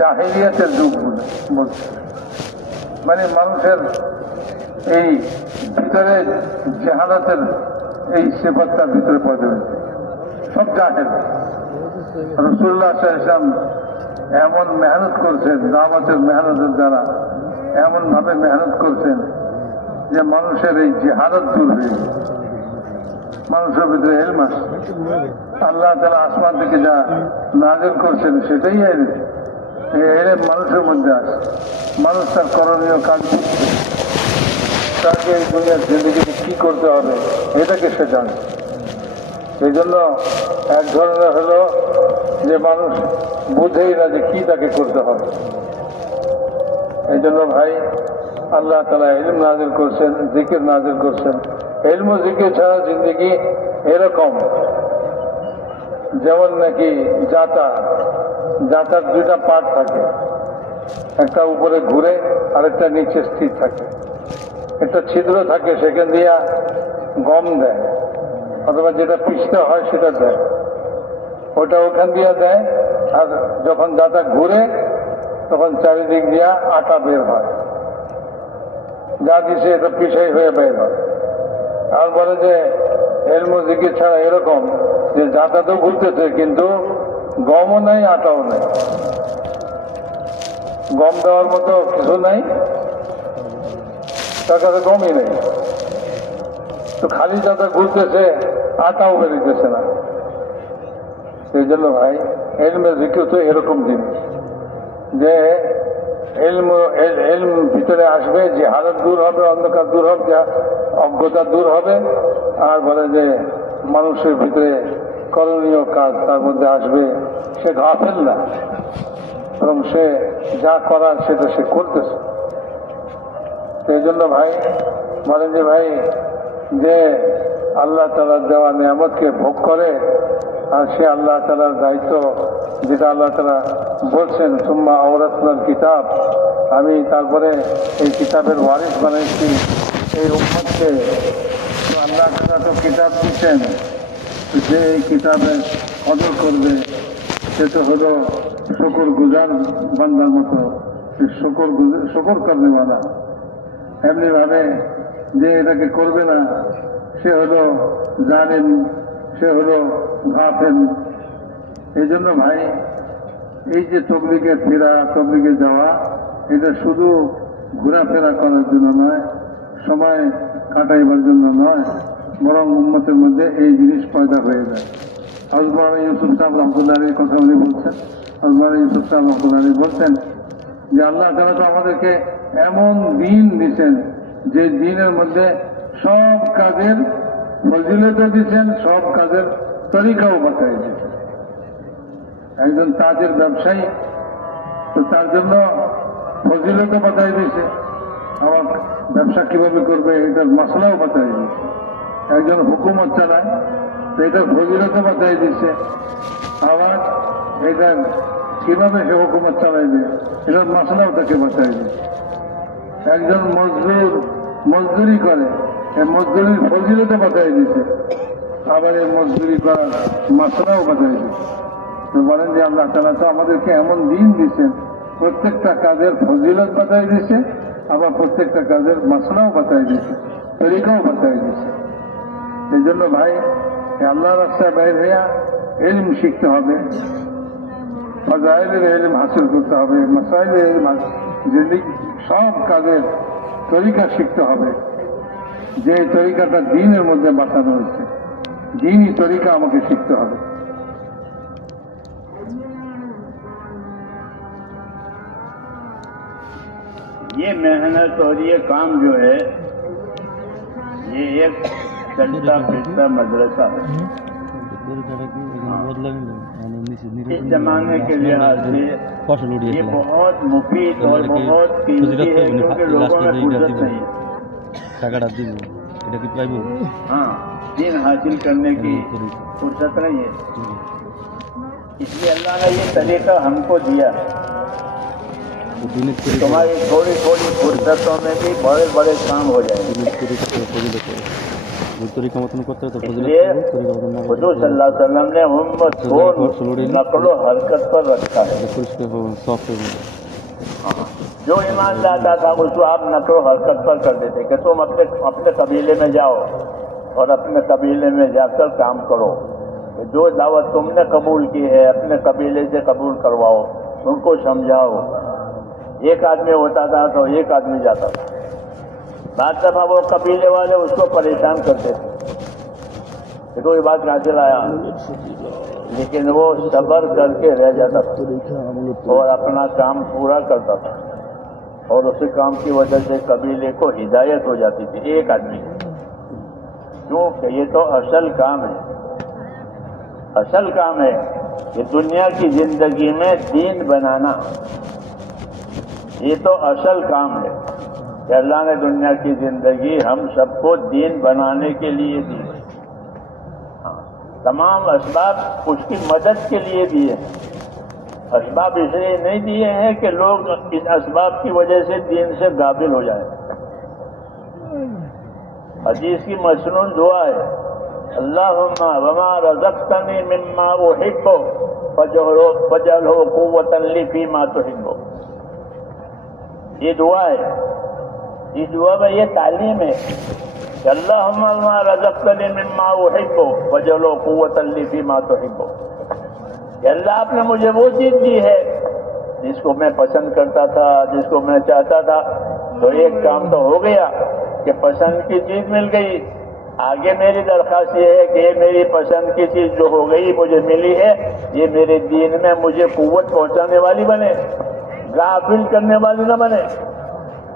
জাহিলিয়াতের যুগ বলছে। মানে মানুষের এই ভিতরে জেহালতের এই সিফাতটা ভিতরে পড়ে রয়েছে, সব জাহেল। রাসূলুল্লাহ সাল্লাল্লাহু আলাইহি ওয়াসাল্লাম এমন মেহনত করছেন, দাওয়াতের মেহনতের দ্বারা এমন ভাবে মেহনত করছেন যে মানুষের এই জিহাদত দূর হয়ে গেছে, মানুষের ভিতরে এলম আসছে। আল্লাহ তাআলা আসমান থেকে যা নাযিল করছেন সেটাই এলেম। এই এলেম মানুষের মধ্যে আছে, মানুষ তার করণীয় কাজ করছে, তাকে এই দুনিয়ার জিন্দগিতে কি করতে হবে এটাকে সে জানে। এই জন্য এক ধরনের হলো যে মানুষ বুঝেই না যে কি তাকে করতে হবে। এই জন্য ভাই আল্লাহ তাআলা ইলম নাযিল করছেন, জিকির নাযিল করছেন। ইলম ও জিকির ছাড়া জিন্দগি এরকম যেমন নাকি যাতার দুইটা পার্ট থাকে, একটা উপরে ঘুরে আরেকটা নিচে স্থির থাকে। একটা ছিদ্র থাকে, সেখান দিয়া গম দেয় অথবা যেটা পিষতে হয় সেটা দেয়, ওটা ওখান দিয়া দেয়। আর যখন যাতা ঘুরে তখন চারিদিক দিয়া আটা বের হয়, যা দিছে এটা পিছাই হয়ে বের হয়। আর বলে যে ইলম ও জিকির ছাড়া এরকম যে যাতা তো ঘুরতেছে কিন্তু গমও নাই আটাও নাই, গম দেওয়ার মতো কিছু নাই, তার কাছে গমই নেই। তো খালি যাতা ঘুরতেছে, আটাও বেরিতেছে না। সেই জন্য ভাই ইলমে জিকির তো এরকম জিনিস যে ইলম ভিতরে আসবে, যে হালত দূর হবে, অন্ধকার দূর হবে, অজ্ঞতা দূর হবে। আর বলে যে মানুষের ভিতরে করণীয় কাজ তার মধ্যে আসবে, সে গাফেল না, এবং সে যা করার সেটা সে করতেছে। সেই জন্য ভাই বলে যে ভাই যে আল্লাহ তাআলার দেওয়া নিয়ামতকে ভোগ করে, আর সে আল্লাহ তাআলার দায়িত্ব, যেটা আল্লাহ তাআলা বলছেন সুম্মা আওরাসনাল কিতাব, আমি তারপরে এই কিতাবের ওয়ারিস বানাইছি এই উম্মতকে। তো আল্লাহ তাআলা তো কিতাব দিচ্ছেন, যে এই কিতাবে কদর করবে সে তো হলো শুকর গুজার বান্দার মতো, শুকর করনেওয়ালা। এমনি ভাবে যে এটাকে করবে না সে হলো জানেন, সে হলো গাফেল। এই জন্য ভাই এই যে তবলিগে ফেরা, তবলিগে যাওয়া, এটা শুধু ঘোরাফেরা করার জন্য নয়, সময় কাটাইবার জন্য নয়, বরং উম্মতের মধ্যে এই জিনিস পয়দা হয়ে যায়। হযরত মাওলানা ইউসুফ সাহেব রহমতুল্লাহির কথা উনি বলছেন। হযরত মাওলানা ইউসুফ সাহেব রহমতুল্লাহি বলছেন যে আল্লাহ তাআলা তো আমাদেরকে এমন দিন দিচ্ছেন যে দিনের মধ্যে সব কাজের ফজিলতও দিচ্ছেন, সব কাজের তরিকাও বাতাই দিচ্ছেন। একজন তাজের ব্যবসায়ী, তো তার জন্য ফজিলতও বাতাই দিচ্ছে, আমার ব্যবসা কিভাবে করবে এটার মশলাও বাতাই দিচ্ছে। একজন হুকুমত চালায়, তো এটার ফজিলতও বাতাই দিচ্ছে, আবার এটার কিভাবে সে হুকুমত চালাইবে এটার মশলাও তাকে বাতাই দিচ্ছে। একজন মজদুরি করে, এই মজদুরির ফজিলতও বাতাই দিচ্ছে, আবার এই মজদুরি করার মশলাও বাতাই দিচ্ছে। তো বলেন যে আল্লাহ তাআলা তো আমাদেরকে এমন দিন দিচ্ছেন, প্রত্যেকটা কাজের ফজিলত বাতাই দিচ্ছে, আবার প্রত্যেকটা কাজের মশলাও বাতাই দিচ্ছে, তরিকাও বাতাই দিচ্ছে। এই জন্য ভাই আল্লাহ রাস্তায় বাইর হইয়া ইলম শিখতে হবে, ফাজাইলের ইলম হাসিল করতে হবে, মাসাইলের ইলম, জিন্দেগি সব কাজের তরিকা শিখতে হবে, যে তরিকাটা দ্বীনের মধ্যে বাঁচানো হয়েছে, দ্বীনি তরিকা আমাকে শিখতে হবে। ये मेहनत और ये काम जो है ये एक चलता फिरता मदरसा है। इस जमाने के लिहाज से ये बहुत मुफीद और बहुत कीमती है, क्योंकि लोगों में फुर्सत नहीं है। हाँ, दीन हासिल करने की फुर्सत नहीं है, इसलिए अल्लाह ने ये तरीका हमको दिया। तुम्हारी थोड़ी थोड़ी फुर्सतों में भी बड़े बड़े काम हो जाएंगे। इसलिए हुजूर सल्लल्लाहु अलैहि वसल्लम ने उम्मत को नक्लो हरकत पर रखा है। जो ईमान लाता था उसको आप नक्लो हरकत पर कर देते कि तुम अपने कबीले में जाओ और अपने कबीले में जाकर काम करो। जो दावत तुमने कबूल की है अपने कबीले से कबूल करवाओ, उनको समझाओ। एक आदमी होता था तो एक आदमी जाता था, बाद दफा वो कबीले वाले उसको परेशान करते थे कि कोई बात कहाँ से लाया, लेकिन वो सब्र करके रह जाता था और अपना काम पूरा करता था, और उसी काम की वजह से कबीले को हिदायत हो जाती थी एक आदमी। क्योंकि ये तो असल काम है, असल काम है कि दुनिया की जिंदगी में दीन बनाना, ये तो असल काम है कि अल्लाह ने दुनिया की जिंदगी हम सबको दीन बनाने के लिए दी। तमाम असबाब उसकी मदद के लिए दिए। असबाब इसलिए नहीं दिए हैं कि लोग इस असबाब की वजह से दीन से गाफिल हो जाए। हदीस की मसनून दुआ है, अल्लाहुम्मा वमा रज़क़तनी मिम्मा उहिब्बु फजअलहु क़ुव्वतन ली फ़ीमा तुहिब्बु। ये दुआ है, इस दुआ में ये तालीम है कि अल्लाहुम्मा वमा रज़क़तनी मिम्मा उहिब्बु फजअलहु क़ुव्वतन ली फ़ीमा तुहिब्बु। कि अल्लाह आपने मुझे वो चीज दी है जिसको मैं पसंद करता था, जिसको मैं चाहता था, तो एक काम तो हो गया कि पसंद की चीज मिल गई। आगे मेरी दरख्वास्त ये है कि ये मेरी पसंद की चीज जो हो गई मुझे मिली है, ये मेरे दीन में मुझे कुव्वत पहुंचाने वाली बने, गाफिल करने वाली न बने।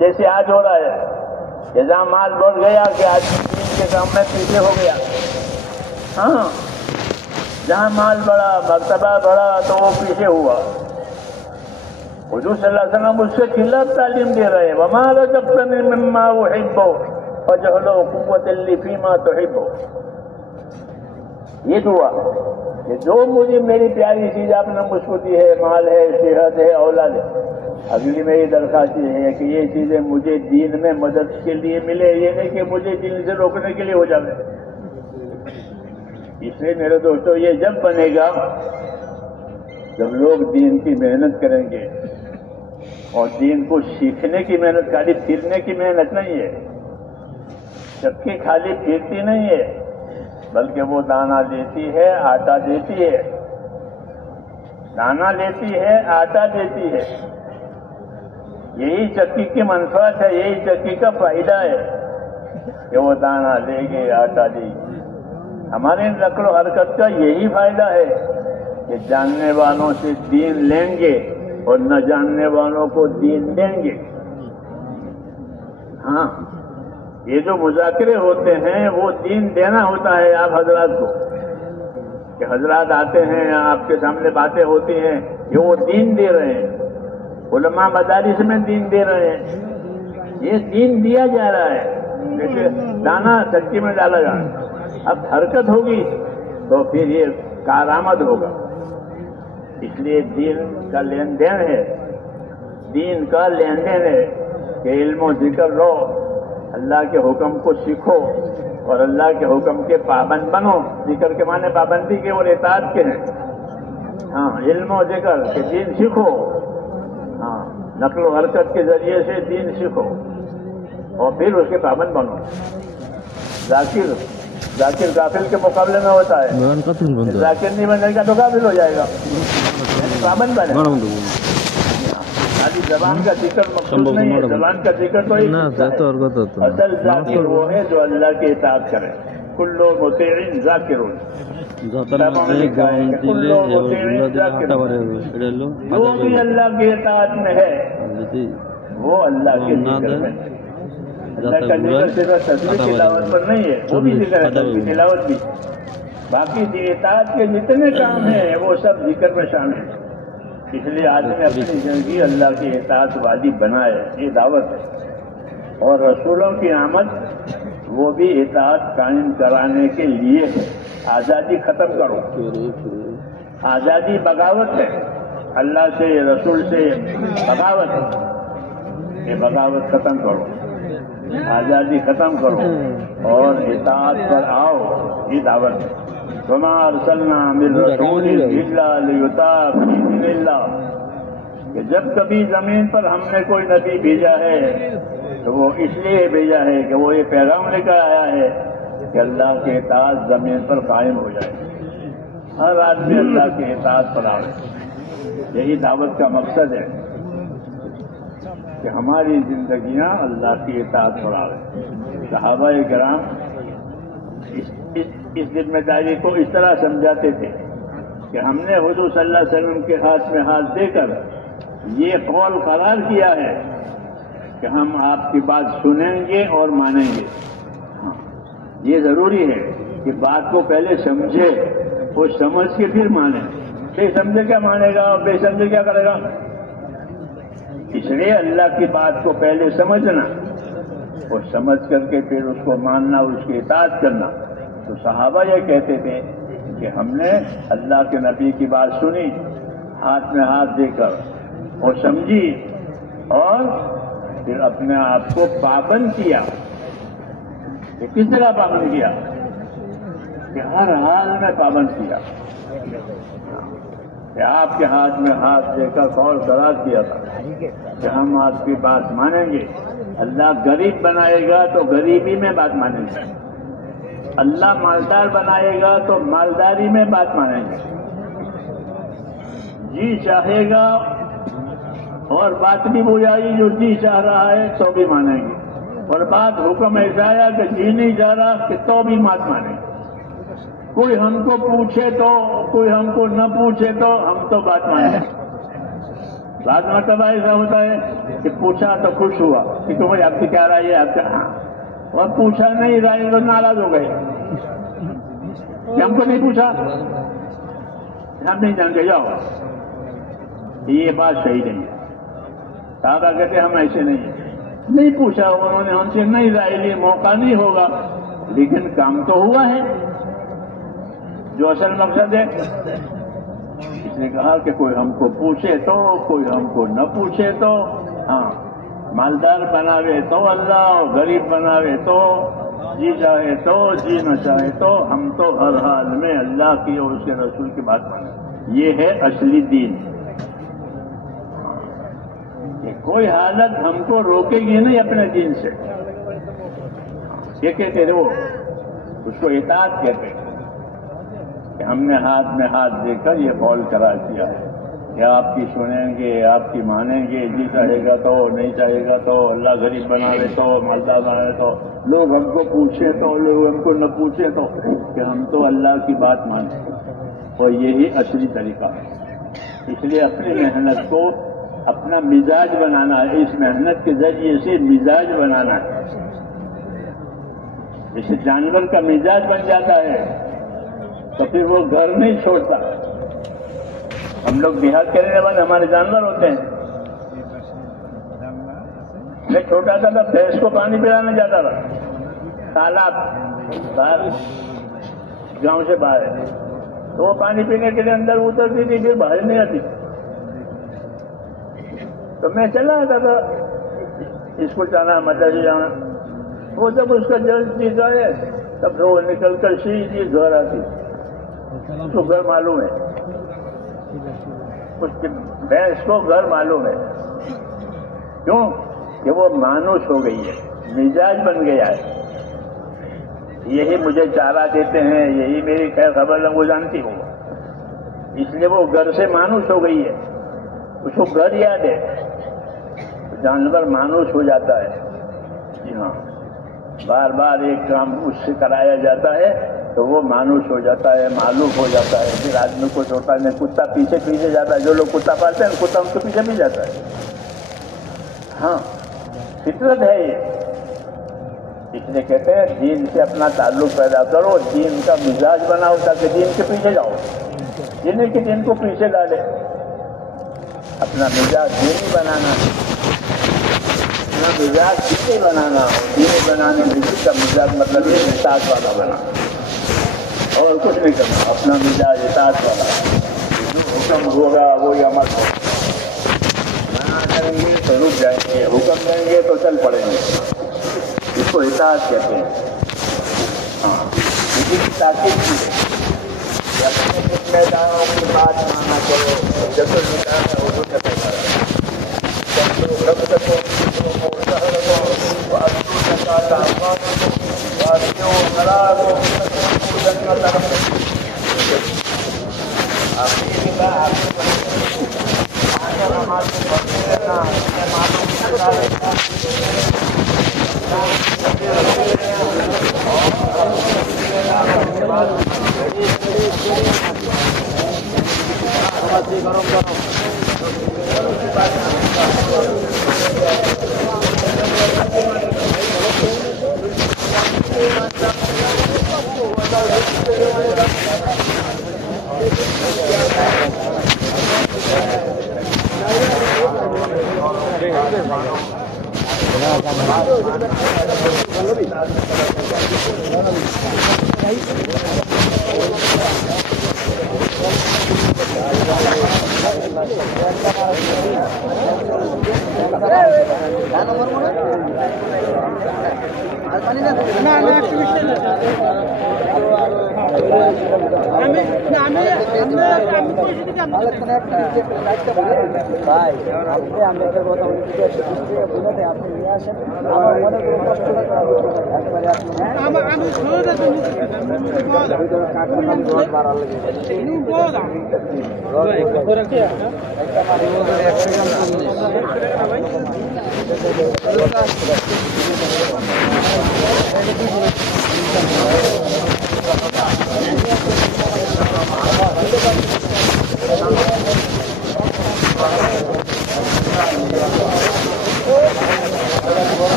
जैसे आज हो रहा है कि जहां माल बढ़ गया कि आज दीन के काम में पीछे हो गया। हाँ, जहां माल बढ़ा, मर्तबा बढ़ा, तो वो पीछे हुआ। हुजूर सल्लल्लाहु अलैहि वसल्लम उसके खिलाफ तालीम दे रहे हैं, वमा रज़क़तनी मिम्मा उहिब्बु फजअलहु क़ुव्वतन ली फ़ीमा तुहिब्बु। ये दुआ कि जो मुझे मेरी प्यारी चीज आपने मुझको दी है, माल है, सेहत है, औलाद है, अगली मेरी दरख्वास्त ये है कि ये चीजें मुझे दीन में मदद के लिए मिले, ये नहीं कि मुझे दीन से रोकने के लिए हो जाए। इसलिए मेरे दोस्तों, ये जब बनेगा जब लोग दीन की मेहनत करेंगे, और दीन को सीखने की मेहनत, खाली फिरने की मेहनत नहीं है। चक्की खाली फिरती नहीं है, बल्कि वो दाना देती है, आटा देती है, दाना लेती है, आटा देती है। यही चक्की की मंफात है, यही चक्की का फायदा है कि वो दाना देगी, आटा देगी। हमारे नक्ल हरकत का यही फायदा है कि जानने वालों से दीन लेंगे और न जानने वालों को दीन देंगे। हाँ, ये जो मुज़ाकरे होते हैं वो दीन देना होता है आप हजरात को, कि हजरात आते हैं, आपके सामने बातें होती हैं, ये वो दीन दे रहे हैं। उलमा मदारिस में दीन दे रहे हैं, ये दीन दिया जा रहा है। जैसे दाना चक्की में डाला जा रहा है, अब हरकत होगी तो फिर ये कारामद होगा। इसलिए दीन का लेन देन है, दीन का लेन देन है कि इल्म और जिक्र लो, अल्लाह के हुक्म को सीखो और अल्लाह के हुक्म के पाबंद बनो। जिक्र के माने पाबंदी के और इताअत के हैं। हाँ, इल्म और जिक्र के दीन सीखो। हाँ, नक्ल हरकत के जरिए से दीन सीखो और फिर उसके पाबंद बनो। जाकिर गाफिल के मुकाबले में होता है, जाकिर नहीं बनेगा तो गाफिल हो जाएगा, पाबंद बने। खाली जबान का जिक्र मकसूद नहीं है, जबान का जिक्र तो असल जाकिर वो है जो अल्लाह की इताअत करे। कुल्लु मुतीइन जाकिरुन, जो भी अल्लाह की इताअत में है वो अल्लाह के जिक्र में। अल्लाह का जिक्र सिर्फ तस्बीह तिलावत पर नहीं है, वो भी जिक्र है, तस्बीह तिलावत भी। बाकी इताअत के जितने काम हैं वो सब जिक्र में शामिल है। इसलिए आदमी अपनी जिंदगी अल्लाह की इताअत वाली बनाए, ये दावत है। और रसूलों की आमद वो भी इताअत कायम कराने के लिए है। आज़ादी खत्म करो, आज़ादी बगावत है, अल्लाह से रसूल से बगावत है। ये बगावत खत्म करो, आज़ादी खत्म करो और इताअत पर आओ, ये दावत है। वमा अरसलना मिन रसूलिन इल्ला लियुताअ बिइज़निल्लाह, कि जब कभी जमीन पर हमने कोई नबी भेजा है तो वो इसलिए भेजा है कि वो ये पैगाम लेकर आया है कि अल्लाह के इताअत जमीन पर कायम हो जाए, हर आदमी अल्लाह के इताअत पर आए। यही दावत का मकसद है। کہ ہماری زندگیاں اللہ کی اطاعت پر آ رہے. صحابہ کرام اس ذمہ داری کو اس طرح سمجھاتے تھے کہ ہم نے حضور صلی اللہ علیہ وسلم کے ہاتھ میں ہاتھ دے کر یہ قول قرار کیا ہے کہ ہم آپ کی بات سنیں گے اور مانیں گے. یہ ضروری ہے کہ بات کو پہلے سمجھے اور سمجھ کے پھر مانے. بے سمجھے کیا مانے گا اور بے سمجھے کیا کرے گا؟ اس لیے اللہ کی بات کو پہلے سمجھنا اور سمجھ کر کے پھر اس کو ماننا اور اس کی اطاعت کرنا. تو صحابہ یہ کہتے تھے کہ ہم نے اللہ کے نبی کی بات سنی، ہاتھ میں ہاتھ دے کر اور سمجھی، اور پھر اپنے آپ کو پابند کیا. کہ کس طرح پابند کیا؟ کہ ہر حال میں پابند کیا. کہ آپ کے ہاتھ میں ہاتھ دے کر قول قرار کیا تھا کہ ہم آپ کی بات مانیں گے. اللہ غریب بنائے گا تو غریبی میں بات مانیں گے، اللہ مالدار بنائے گا تو مالداری میں بات مانیں گے. جی چاہے گا اور بات بھی بجائی جو جی چاہ رہا ہے تو بھی مانیں گے، اور بات حکم ایسا آیا کہ جی نہیں چاہ رہا کہ تو بھی بات مانیں گے. کوئی ہم کو پوچھے تو، کوئی ہم کو نہ پوچھے تو ہم تو بات مانیں گے. بعض مرتبہ ایسا ہوتا ہے کہ پوچھا تو خوش ہوا کہ تمہیں آپ کی کیا رائے ہے، آپ کا ہاں، اور پوچھا نہیں رائے تو ناراض ہو گئے کہ ہم کو نہیں پوچھا، ہم نہیں جانتے جاؤ. یہ بات صحیح نہیں ہے. صحابہ کہتے ہم ایسے نہیں پوچھا، انہوں نے ہم سے نہیں رائے لی، موقع نہیں ہوگا، لیکن کام تو ہوا ہے جو اصل مقصد ہے. اس نے کہا کہ کوئی ہم کو پوچھے تو، کوئی ہم کو نہ پوچھے تو، ہاں مالدار بناوے تو اللہ، اور غریب بناوے تو، جی چاہے تو جی نہ چاہے تو، ہم تو ہر حال میں اللہ کی اور اس کے رسول کی بات مانیں. یہ ہے اصلی دین. کہ کوئی حالت ہم کو روکے گی نہیں اپنے دین سے. یہ کہتے وہ اس کو اطاعت کہتے ہیں کہ ہم نے ہاتھ میں ہاتھ دے کر یہ قول قرار کیا ہے کہ آپ کی سنیں گے، آپ کی مانیں گے، جی چاہے گا تو، نہیں چاہے گا تو، اللہ غریب بنا لے تو، مالدار بنا لے تو، لوگ ہم کو پوچھیں تو، لوگ ہم کو نہ پوچھیں تو، کہ ہم تو اللہ کی بات مانیں. اور یہی اصلی طریقہ ہے. اس لیے اپنی محنت کو اپنا مزاج بنانا ہے. اس محنت کے ذریعے سے مزاج بنانا ہے. جیسے جانور کا مزاج بن جاتا ہے تو پھر وہ گھر نہیں چھوڑتا. ہم لوگ دیہات کے رہنے والے ہمارے جانور ہوتے ہیں. میں چھوٹا تھا تب بھینس کو پانی پلانے جاتا تھا تالاب باہر، گاؤں سے باہر ہے، تو وہ پانی پینے کے لیے اندر اترتی تھی، پھر باہر نہیں آتی. تو میں چلا آتا تھا اسکول جانا، مدرسے جانا. وہ جب اس کا جل پیتا ہے تب وہ نکل کر سیدھی گھر آتی. اس کو گھر معلوم ہے، اس کی بھینس کو گھر معلوم ہے. کیوں؟ کہ وہ مانوس ہو گئی ہے، مزاج بن گیا ہے. یہی مجھے چارہ دیتے ہیں، یہی میری خیر خبر وہ جانتی ہوں. اس لیے وہ گھر سے مانوس ہو گئی ہے، اس کو گھر یاد ہے. جانور مانوس ہو جاتا ہے. جی ہاں، بار بار ایک کام اس سے کرایا جاتا ہے تو وہ مانوس ہو جاتا ہے، معلوم ہو جاتا ہے. پھر آدمی کو چھوٹا نہیں، کتا پیچھے جاتا ہے. جو لوگ کتا پالتے ہیں کتا ان کے پیچھے بھی جاتا ہے. ہاں فطرت ہے یہ. اس لیے کہتے ہیں دین سے اپنا تعلق پیدا کرو، دین کا مزاج بناؤ تاکہ دین کے پیچھے جاؤ. یہ نہیں کہ دین کو پیچھے ڈالے. اپنا مزاج دینی بنانا، اپنا مزاج دینی بنانا. دینی بنانے میں کا مزاج مطلب یہ اطاعت والا بنا اور کچھ نہیں کرنا. اپنا مزاج اطاعت والا، جو حکم ہوگا وہی عمل ہوگا. منع کریں گے تو رک جائیں گے، حکم دیں گے تو چل پڑیں گے. اس کو اطاعت کہتے ہیں. ہاں اسی کی تاکید کی ہے. اپنے دانوں کی بات مانا کرو، جب آپ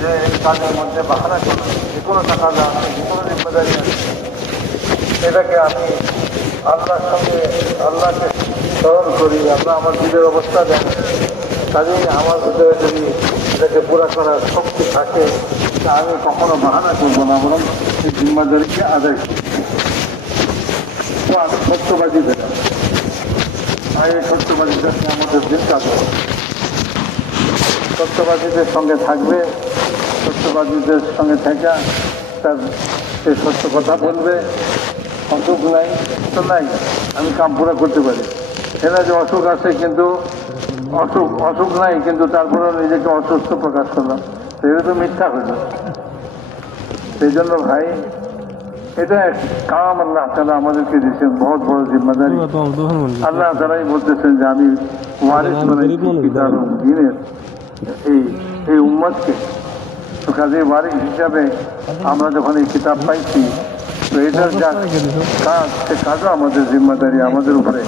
যে এই কাজের মধ্যে বাহানা করা, যে কোনো টাকা দেওয়া, যে কোনো জিম্মেদারি আছে, এটাকে আমি আল্লাহর সঙ্গে আল্লাহকে স্মরণ করি। আল্লাহ আমার দিলের অবস্থা দেন, কাজেই আমার ভিতরে যদি এটাকে পুরা করার শক্তি থাকে তা আমি কখনো বাহানা করবো না, বরং এই জিম্মেদারিকে আদায় করি। তো আমি সত্যবাদী দিলাম, আর এই সত্যবাদীদেরকে আমাদের দিন কাজ হবে। সত্যবাদীদের সঙ্গে থাকবে, সত্যবাদীদের সঙ্গে থেকে তার সে সত্য কথা বলবে। অসুখ নাই তো নাই, আমি কাম পুরা করতে পারি। এরা যে অসুখ আছে কিন্তু অসুখ নাই, কিন্তু তারপরেও নিজেকে অসুস্থ প্রকাশ করলাম, এটা তো মিথ্যা হইল। সেই জন্য ভাই, এটা কাম আল্লাহ তাআলা আমাদেরকে দিয়েছেন, বহুত বড় জিম্মেদারি। আল্লাহ তাআলাই বলতেছেন যে আমি ওয়ারিস বানাইছি কিতাব দ্বীনের এই উম্মতকে। তো কাজে ওয়ারিস হিসাবে আমরা যখন এই কিতাব পাইছি, তো এটার যা কাজ, সে কাজও আমাদের জিম্মেদারি আমাদের উপরে,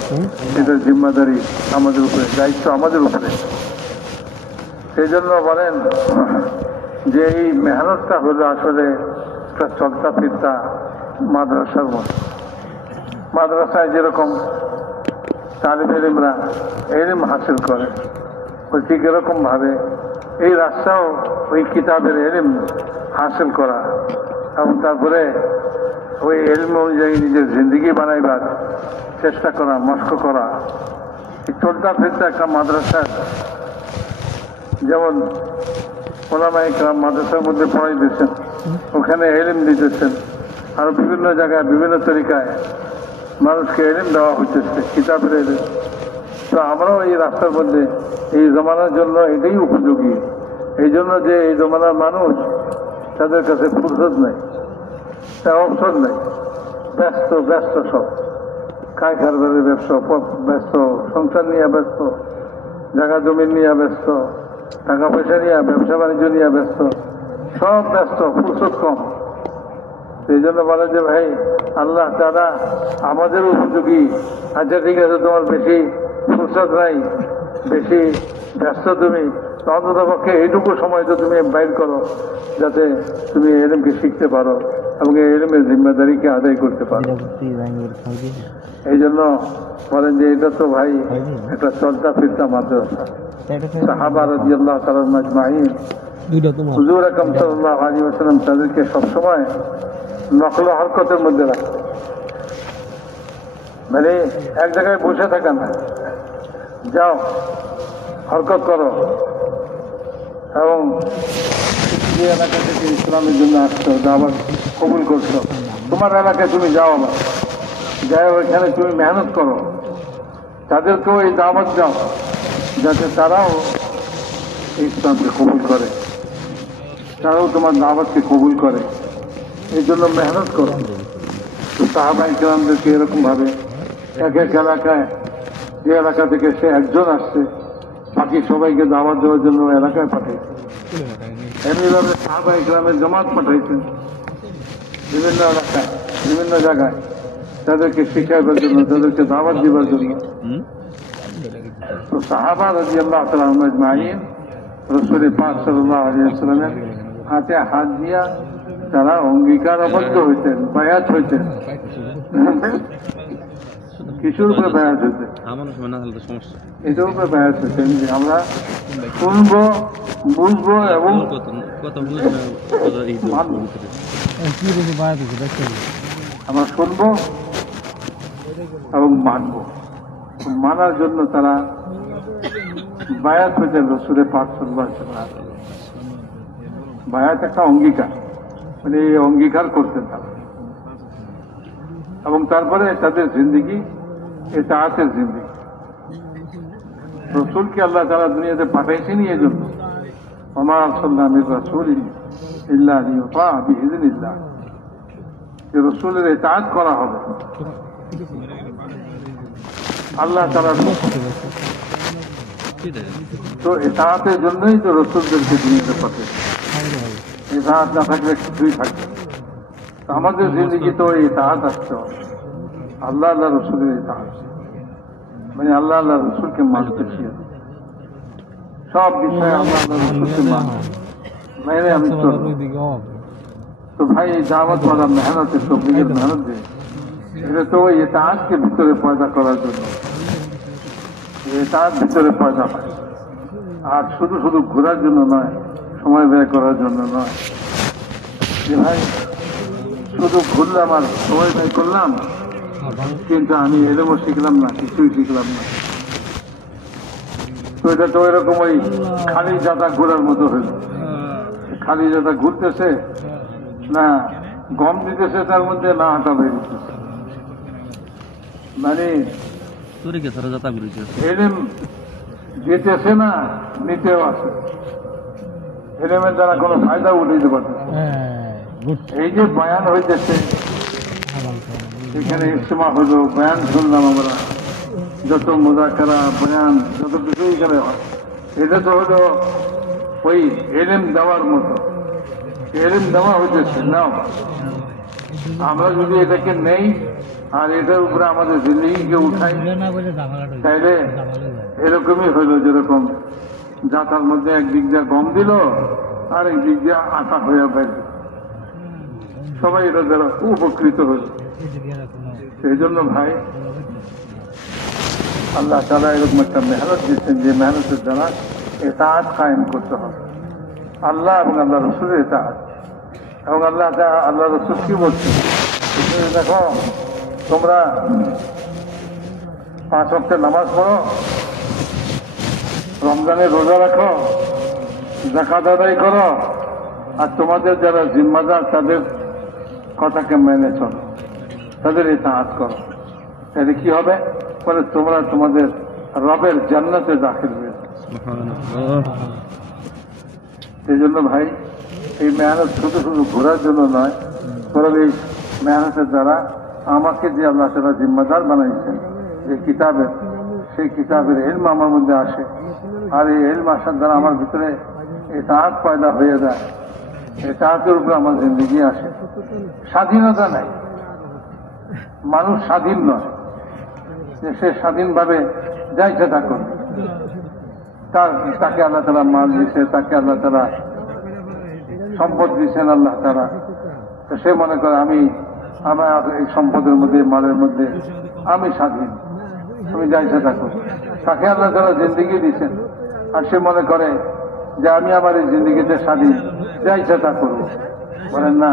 এটার জিম্মেদারি আমাদের উপরে, দায়িত্ব আমাদের উপরে। সেই জন্য বলেন যে এই মেহনতটা হলো আসলে একটা চলতা ফিরতা মাদ্রাসার মতো। মাদ্রাসায় যেরকম তালিব ইলমরা ইলম হাসিল করে, ওই ঠিক এরকম ভাবে এই রাস্তাও ওই কিতাবের ইলম হাসিল করা এবং তারপরে ওই ইলম অনুযায়ী নিজের জিন্দগি বানাইবার চেষ্টা করা, মস্ক করা। এই চলতা ফিরতা একটা মাদ্রাসার, যেমন ওলামায়ে কেরাম মাদ্রাসার মধ্যে পড়াই দিয়েছেন, ওখানে ইলম দিতেছেন, আরো বিভিন্ন জায়গায় বিভিন্ন তরিকায় মানুষকে ইলম দেওয়া হইতেছে, কিতাবের ইলম। তো আমরাও এই রাস্তার মধ্যে এই জমানার জন্য এটাই উপযোগী। এই জন্য যে এই জমানার মানুষ, তাদের কাছে ফুরসত নেই, তার অবসর নেই, ব্যস্ত ব্যস্ত সব, কায় কারবারে ব্যস্ত, ব্যস্ত সংসার নিয়ে ব্যস্ত, জায়গা জমি নিয়ে ব্যস্ত, টাকা পয়সা নিয়ে, ব্যবসা বাণিজ্য নিয়ে ব্যস্ত, সব ব্যস্ত, ফুরসত কম। সেই জন্য বলে যে ভাই, আল্লাহ তাআলা আমাদের উপযোগী। আচ্ছা ঠিক আছে, তোমার বেশি ফুরসত নাই, বেশি ব্যস্ত তুমি, তো অন্ততপক্ষে এইটুকু সময় তো তুমি বাইর করো যাতে তুমি এলমকে শিখতে পারো এবং এই এলমের জিম্মেদারিকে আদায় করতে পারো। এই জন্য বলেন যে এটা তো ভাই একটা চলতা ফিরতা মাদ্রাসা। সাহাবা রাদিয়াল্লাহু তাআলা আজমাইন হুজুর আকরাম সাল্লাল্লাহু আলাইহি ওয়াসাল্লাম তাদেরকে সবসময় নকল হরকতের মধ্যে রাখতেন, মানে এক জায়গায় বসে থাকা না, যাও হরকত করো। এবং যে এলাকা থেকে ইসলামের জন্য আসছো, দাওয়াত কবুল করছো, তোমার এলাকায় তুমি যাও, আবার যাই ওইখানে তুমি মেহনত করো, তাদেরকেও এই দাওয়াত দাও যাতে তারাও ইসলামকে কবুল করে, তারাও তোমার দাওয়াতকে কবুল করে। এই জন্য মেহনত করো। তো সাহাবায়ে কেরামদেরকে এরকম ভাবে এক এক এলাকায়, যে এলাকা থেকে সে একজন আসছে বাকি সবাইকে দাওয়াত দেওয়ার জন্য এলাকায় পাঠাইছে। এমনিভাবে সাহাবায়ে কেরামের জামাত পাঠাইছেন বিভিন্ন এলাকায়, বিভিন্ন জায়গায়, তাদেরকে শিখাইবার জন্য, তাদেরকে দাওয়াত দিবার জন্য। তো সাহাবা রাদিয়াল্লাহু তাআলা আজমাইন রাসূল পাক সাল্লাল্লাহু আলাইহি ওয়াসাল্লামের হাতে হাত দিয়া তারা অঙ্গীকারবদ্ধ হইতেন, বায়াত হইতেন। কিশোর উপরে বায়াত হইতেন, এটার উপরে বায়াত হইতেন যে আমরা শুনবো, বুঝবো এবং আমরা শুনবো এবং মানবো। মানার জন্য তারা বায়াত হইতেন রাসূল পাক সাল্লাল্লাহু আলাইহি ওয়াসাল্লাম। বায়াত একটা অঙ্গীকার, মানে এই অঙ্গীকার করতেন তারা। এবং তারপরে তাদের জিন্দিগি ইতাআতের জিন্দিগি। রসুলকে আল্লাহ তাআলা দুনিয়াতে পাঠাইছেন এই জন্য, ওমা আরসালনা মির রাসূলিন ইল্লা লিইউতা বিইذনিল্লাহ, যে রসুলের ইতাআত করা হবে আল্লাহ তাআলার তো ইতাআতের জন্যই তো রসুলদেরকে দুনিয়াতে পাঠিয়েছে। ইতাআত না থাকলে কিছুই থাকবে। আমাদের জিন্দগি তো ইতাআত আসতে হবে, আল্লাহ আল্লাহ রসুলের ইতাআত, মানে আল্লাহ আল্লাহ রসুলকে মানতে শিখে সব বিষয়ে আল্লাহ আল্লাহ রসুলকে মেনে আমি চলব। তো ভাই এই দাওয়াত ওয়ালা মেহনতের তবলিগের মেহনত দিয়ে এটা তো ওই ইতাআতকে ভিতরে পয়দা করার জন্য, ইতাআত ভিতরে পয়দা হয়। আর শুধু শুধু ঘোরার জন্য নয়, সময় ব্যয় করার জন্য নয় যে ভাই শুধু ঘুরলাম আর সময় ব্যয় করলাম, কিন্তু আমি এলেমও শিখলাম না, কিছুই শিখলাম না। তো এটা তো এরকম ওই খালি জাতা ঘোরার মতো হইল। খালি জাতা ঘুরতেছে না, গম দিতেছে তার মধ্যে, না আটা বেরিয়েছে, মানে এলেম যেতেছে না, নিতেও আছে। এলেমের দ্বারা কোনো ফায়দা উঠাইতে পারতেছে। এই যে বয়ান হইতেছে, এখানে ইজতিমা হলো, বয়ান শুনলাম আমরা, যত মুযাকারা বয়ান যত কিছু এখানে হয়, এটা তো হলো ওই এলেম দেওয়ার মতো। এলেম দেওয়া হইতেছে, নাও আমরা যদি এটাকে নেই আর এটার উপরে আমাদের জিন্দগিকে উঠাই, তাইলে এরকমই হইল যেরকম জাতার মধ্যে একদিক দিয়ে গম দিল আর একদিক দিয়ে আটা হইয়া বাইর, সবাই এটা দ্বারা উপকৃত হইল। সেই জন্য ভাই আল্লাহ তাআলা এরকম একটা মেহনত দিচ্ছেন, যে মেহনতের দ্বারা ইতাআত কায়েম করতে হবে, আল্লাহ এবং আল্লাহ রসুলের ইতাআত। এবং আল্লাহ রসুল কি বলছেন, দেখো তোমরা 5 ওয়াক্ত নামাজ পড়ো, রমজানে রোজা রাখো, যাকাত আদায় করো, আর তোমাদের যারা জিম্মাদার তাদের কথাকে মেনে চলো, তাদের ইতাআত করো। তাহলে কি হবে, বলে তোমরা তোমাদের রবের জান্নাতে দাখিল হয়েছে। সেই জন্য ভাই এই মেহনত শুধু শুধু ঘোরার জন্য নয়, বরং এই মেহনতের দ্বারা আমাকে যে আল্লাহ তাআলা জিম্মাদার বানাইছেন যে কিতাবের, সেই কিতাবের ইলম আমার মধ্যে আসে। আর এই ইলম আসার দ্বারা আমার ভিতরে ইতাআত পয়দা হয়ে যায়, ইতাআতের উপরে আমার জিন্দগি আসে। স্বাধীনতা নাই, মানুষ স্বাধীন নয় যে সে স্বাধীনভাবে যা ইচ্ছা তা করবে, তাকে আল্লাহ তাআলা মাল দিছে, তাকে আল্লাহ তাআলা সম্পদ দিয়েছেন আল্লাহ তাআলা। তো সে মনে করে আমার এই সম্পদের মধ্যে, মালের মধ্যে আমি স্বাধীন, আমি যা ইচ্ছা তা করি। তাকে আল্লাহ তাআলা জিন্দেগি দিয়েছেন, আর সে মনে করে যে আমি আমার এই জিন্দেগিতে স্বাধীন, যা ইচ্ছা তা করবো। বলেন না,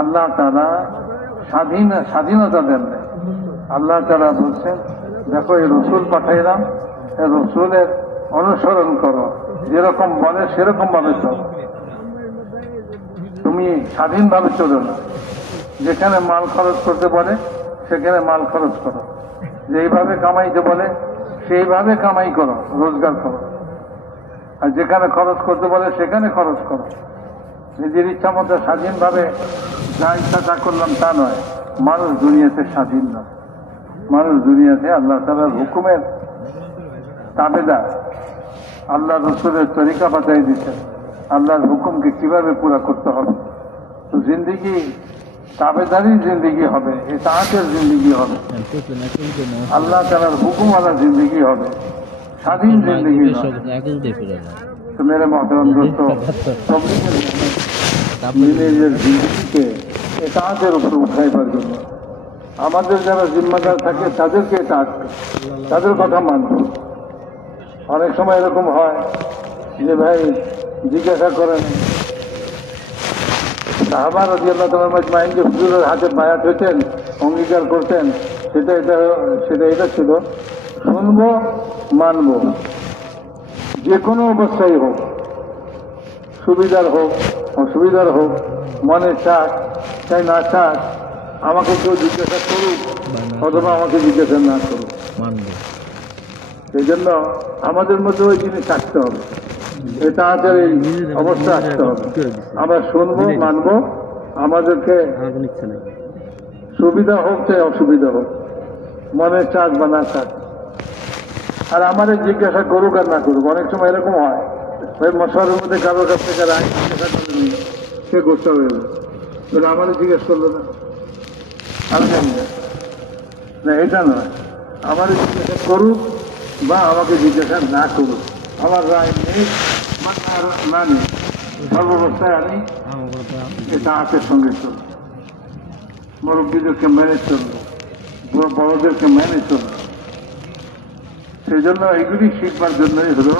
আল্লাহ তাআলা স্বাধীনতা দেন না। আল্লাহ তাআলা বলছেন, দেখো এই রসুল পাঠাইলাম, এই রসুলের অনুসরণ করো, যেরকম বলে সেরকম ভাবে চলো, তুমি স্বাধীনভাবে চলো না। যেখানে মাল খরচ করতে বলে সেখানে মাল খরচ করো, যেইভাবে কামাইতে বলে সেইভাবে কামাই করো, রোজগার করো। আর যেখানে খরচ করতে বলে সেখানে খরচ করো। নিজের ইচ্ছা মতো স্বাধীনভাবে যা ইচ্ছা তা করলাম তা নয়। মানুষ দুনিয়াতে স্বাধীন নয়, মানুষ দুনিয়াতে আল্লাহ তাআলার হুকুমের তাবেদার। আল্লাহ রসুলের তরিকা বাতাই দিচ্ছেন, আল্লাহর হুকুমকে কিভাবে পুরা করতে হবে। তো জিন্দিগি তাবেদারি জিন্দিগি হবে, ইতাআতের জিন্দিগি হবে, আল্লাহ তাআলার হুকুমওয়ালা জিন্দিগি হবে, স্বাধীন জিন্দিগি নয়। তো মেরে মহতরম দোস্ত, নিজের জিন্দিগিকে ইতাআতের উপর উঠাইবার জন্য আমাদের যারা জিম্মাদার থাকে তাদেরকে ইতাআত, তাদের কথা মানব। অনেক সময় এরকম হয় যে ভাই জিজ্ঞাসা করেন সাহাবা রাদিয়াল্লাহু তাআলা আজমাইন যে হুজুরের হাতে বায়াত হতেন, অঙ্গীকার করতেন, সেটা এটা ছিল শুনবো মানবো, যে কোনো অবস্থায় হোক, সুবিধার হোক অসুবিধার হোক, মনে চাক চাই না চাক, আমাকে কেউ জিজ্ঞাসা করুক অথবা আমাকে জিজ্ঞাসা না করুক, সেই জন্য আমাদের মধ্যে ওই জিনিস থাকতে হবে, এটা আমাদের এই অবস্থা আসতে হবে। আমরা শুনবো মানবো, আমাদেরকে সুবিধা হোক চাই অসুবিধা হোক, মনে চাক বা না চাক। আর আমাদের জিজ্ঞাসা করুক আর না করুক, অনেক সময় এরকম হয় ওই মশারের মধ্যে কারোর কাছ থেকে জিজ্ঞাসা করেনি, সে গোসা হয়ে গেল, আমাদের জিজ্ঞেস করলো না, আমি জানি না, এটা নয়। আমাদের জিজ্ঞাসা করুক বা আমাকে জিজ্ঞাসা না করুক, আমার রায় নেই না নেই, সর্বাবস্থায় আমি এটা আতের সঙ্গে চলব, মুরব্বীদেরকে মেনে চলব, বড়দেরকে মেনে চলব। সেই জন্য এইগুলি শিখবার জন্যই হলো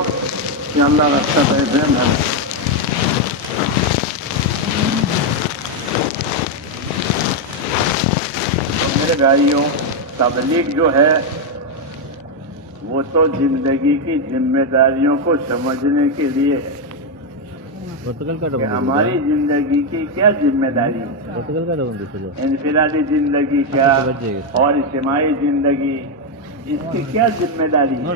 कि अल्लाह रास्ता दें है। मेरे भाइयों, तबलीग जो है वो तो जिंदगी की जिम्मेदारियों को समझने के लिए है कि हमारी जिंदगी की क्या जिम्मेदारी है, इनफिरादी जिंदगी क्या और इज्तिमाई जिंदगी, इसकी क्या जिम्मेदारी है,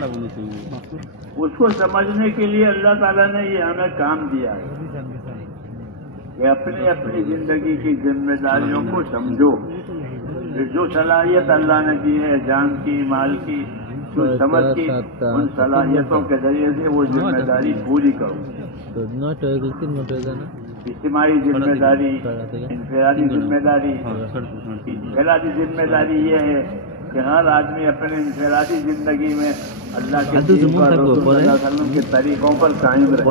उसको समझने के लिए अल्लाह ताला ने ये हमें काम दिया है कि अपनी अपनी जिंदगी की जिम्मेदारियों को समझो। जो सलाहियत अल्लाह ने दी है, जान की, माल की, जो समझ की, उन सलाहियतों के जरिए से वो जिम्मेदारी पूरी करो। इज्तिमाई जिम्मेदारी, इनफिरादी जिम्मेदारी। इनफिरादी जिम्मेदारी ये है कि हर आदमी अपने इनफिरादी जिंदगी में अल्लाह के दीन पर, रसूल सल्लल्लाहु अलैहि वसल्लम के तरीकों पर कायम रहे।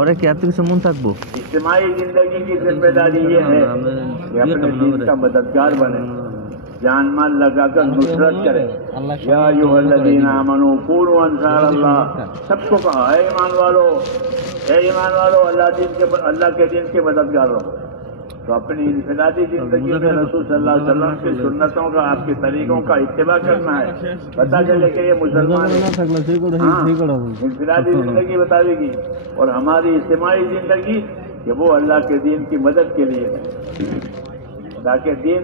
इज्तिमाई जिंदगी की जिम्मेदारी ये है कि अपने दीन का मददगार बने, जान माल लगाकर नुसरत करे। या अय्युहल्लज़ीना आमनू कूनू अंसार अल्लाह, सबको कहा है ईमान वालो, अल्लाह के दीन के मददगार रहो। तो अपनी इनफिरादी जिंदगी में रसूल सल्लल्लाहु अलैहि वसल्लम की सुन्नतों का, आपके तरीकों का इत्तिबा करना है। पता चले कि ये मुसलमान इनफिरादी जिंदगी बताएगी, और हमारी इज्तिमाई जिंदगी कि वो अल्लाह के दीन की मदद के लिए है, ताकि दीन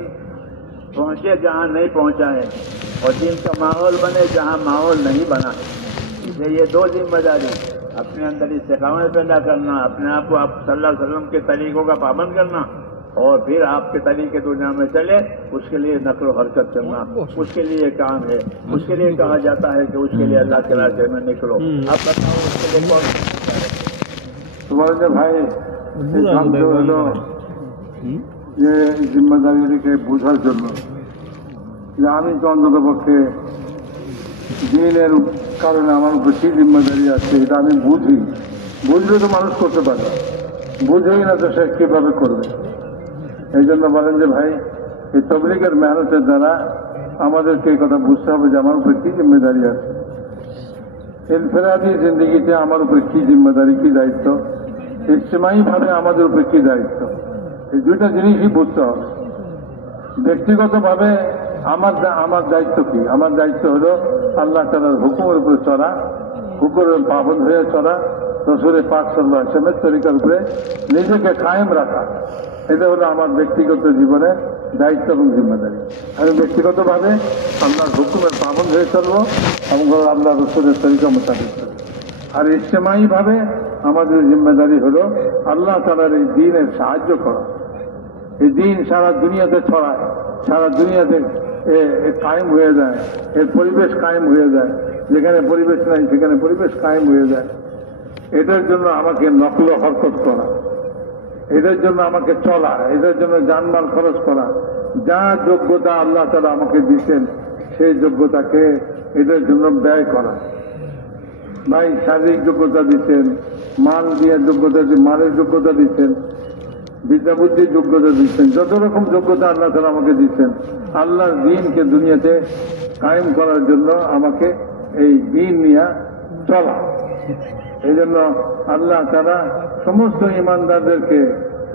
पहुंचे जहां नहीं पहुंचा है और दीन का माहौल बने जहां माहौल नहीं बना है। इसलिए ये दो जिम्मेदारी, अपने अंदर इस्तिकामत पैदा करना, अपने आप को आप सल्लल्लाहु अलैहि वसल्लम के तरीकों का पाबंद करना, और फिर आपके तरीके दुनिया में चले, उसके लिए नक़्ल हरकत करना, उसके लिए काम है। उसके लिए कहा जाता है कि उसके लिए अल्लाह के रास्ते में निकलो। आप बताओ उसके लिए कौन तुम्हारे भाई হলো যে জিম্মেদারিকে বোঝার জন্য যে আমি তো অন্তত পক্ষে দিনের কারণে আমার উপর কি জিম্মেদারি আছে এটা আমি বুঝি, বুঝলে তো মানুষ করতে পারে, বুঝেই না তো সে কিভাবে করবে। এই জন্য বলেন যে ভাই এই তবলিগের মেহনতের দ্বারা আমাদেরকে এই কথা বুঝতে হবে যে আমার উপর কি জিম্মেদারি আছে, ইনফেরাদি জিন্দগিতে আমার উপর কি জিম্মেদারি, কি দায়িত্ব, ইজতিমাই ভাবে আমাদের উপর কি দায়িত্ব, এই দুইটা জিনিসই বুঝতে হবে। ব্যক্তিগতভাবে আমার দায়িত্ব কি? আমার দায়িত্ব হলো আল্লাহ তাআলার হুকুমের উপরে চলা, হুকুমের পাবন্দ হয়ে চলা, রাসূল পাক সাল্লাল্লাহু আলাইহি ওয়াসাল্লামের তরিকার উপরে নিজেকে কায়েম রাখা, এটা হলো আমার ব্যক্তিগত জীবনের দায়িত্ব এবং জিম্মেদারি। আমি ব্যক্তিগতভাবে আল্লাহর হুকুমের পাবন্দ হয়ে চলবো এবং আল্লাহ রাসূলের তরিকা মোতাবেক চলবো। আর ইজতিমাই ভাবে আমাদের জিম্মেদারি হলো আল্লাহ তাআলার এই দ্বীনের সাহায্য করা, এই দ্বীন সারা দুনিয়াতে ছড়ায়, সারা দুনিয়াতে কায়েম হয়ে যায়, এর পরিবেশ কায়েম হয়ে যায়, যেখানে পরিবেশ নাই সেখানে পরিবেশ কায়েম হয়ে যায়। এটার জন্য আমাকে নকল হরকত করা, এটার জন্য আমাকে চলা, এটার জন্য জানমাল খরচ করা, যা যোগ্যতা আল্লাহ তাআলা আমাকে দিচ্ছেন সেই যোগ্যতাকে এটার জন্য ব্যয় করা। ভাই শারীরিক যোগ্যতা দিচ্ছেন, মাল দিয়ে যোগ্যতা, মালের যোগ্যতা দিচ্ছেন, বিদ্যা বুদ্ধির যোগ্যতা দিচ্ছেন, যত রকম যোগ্যতা আল্লাহ তাআলা আমাকে দিচ্ছেন, আল্লাহর দ্বীনকে দুনিয়াতে কায়েম করার জন্য আমাকে এই দ্বীন নিয়ে চলা। এই জন্য আল্লাহ তাআলা সমস্ত ইমানদারদেরকে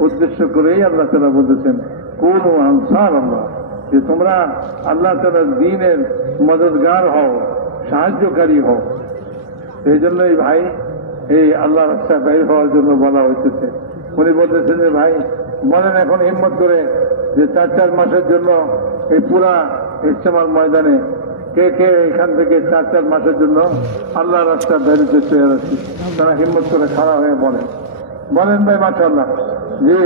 উদ্দেশ্য করেই আল্লাহ তাআলা বলতেছেন কুনু আনসার আল্লাহ, যে তোমরা আল্লাহ তাআলার দ্বীনের মদদগার হও, সাহায্যকারী হও। এই জন্যই ভাই এই আল্লাহ রাস্তায় বাইর হওয়ার জন্য বলা হইতেছে। উনি বলতেছেন যে ভাই বলেন এখন হিম্মত করে যে 4 মাসের জন্য এই পুরা ইজতেমার ময়দানে কে কে এখান থেকে 4 মাসের জন্য আল্লাহ রাস্তায় বেরোতে চেয়ে আছি, তারা হিম্মত করে খাড়া হয়ে বলেন ভাই মাশাআল্লাহ। জি।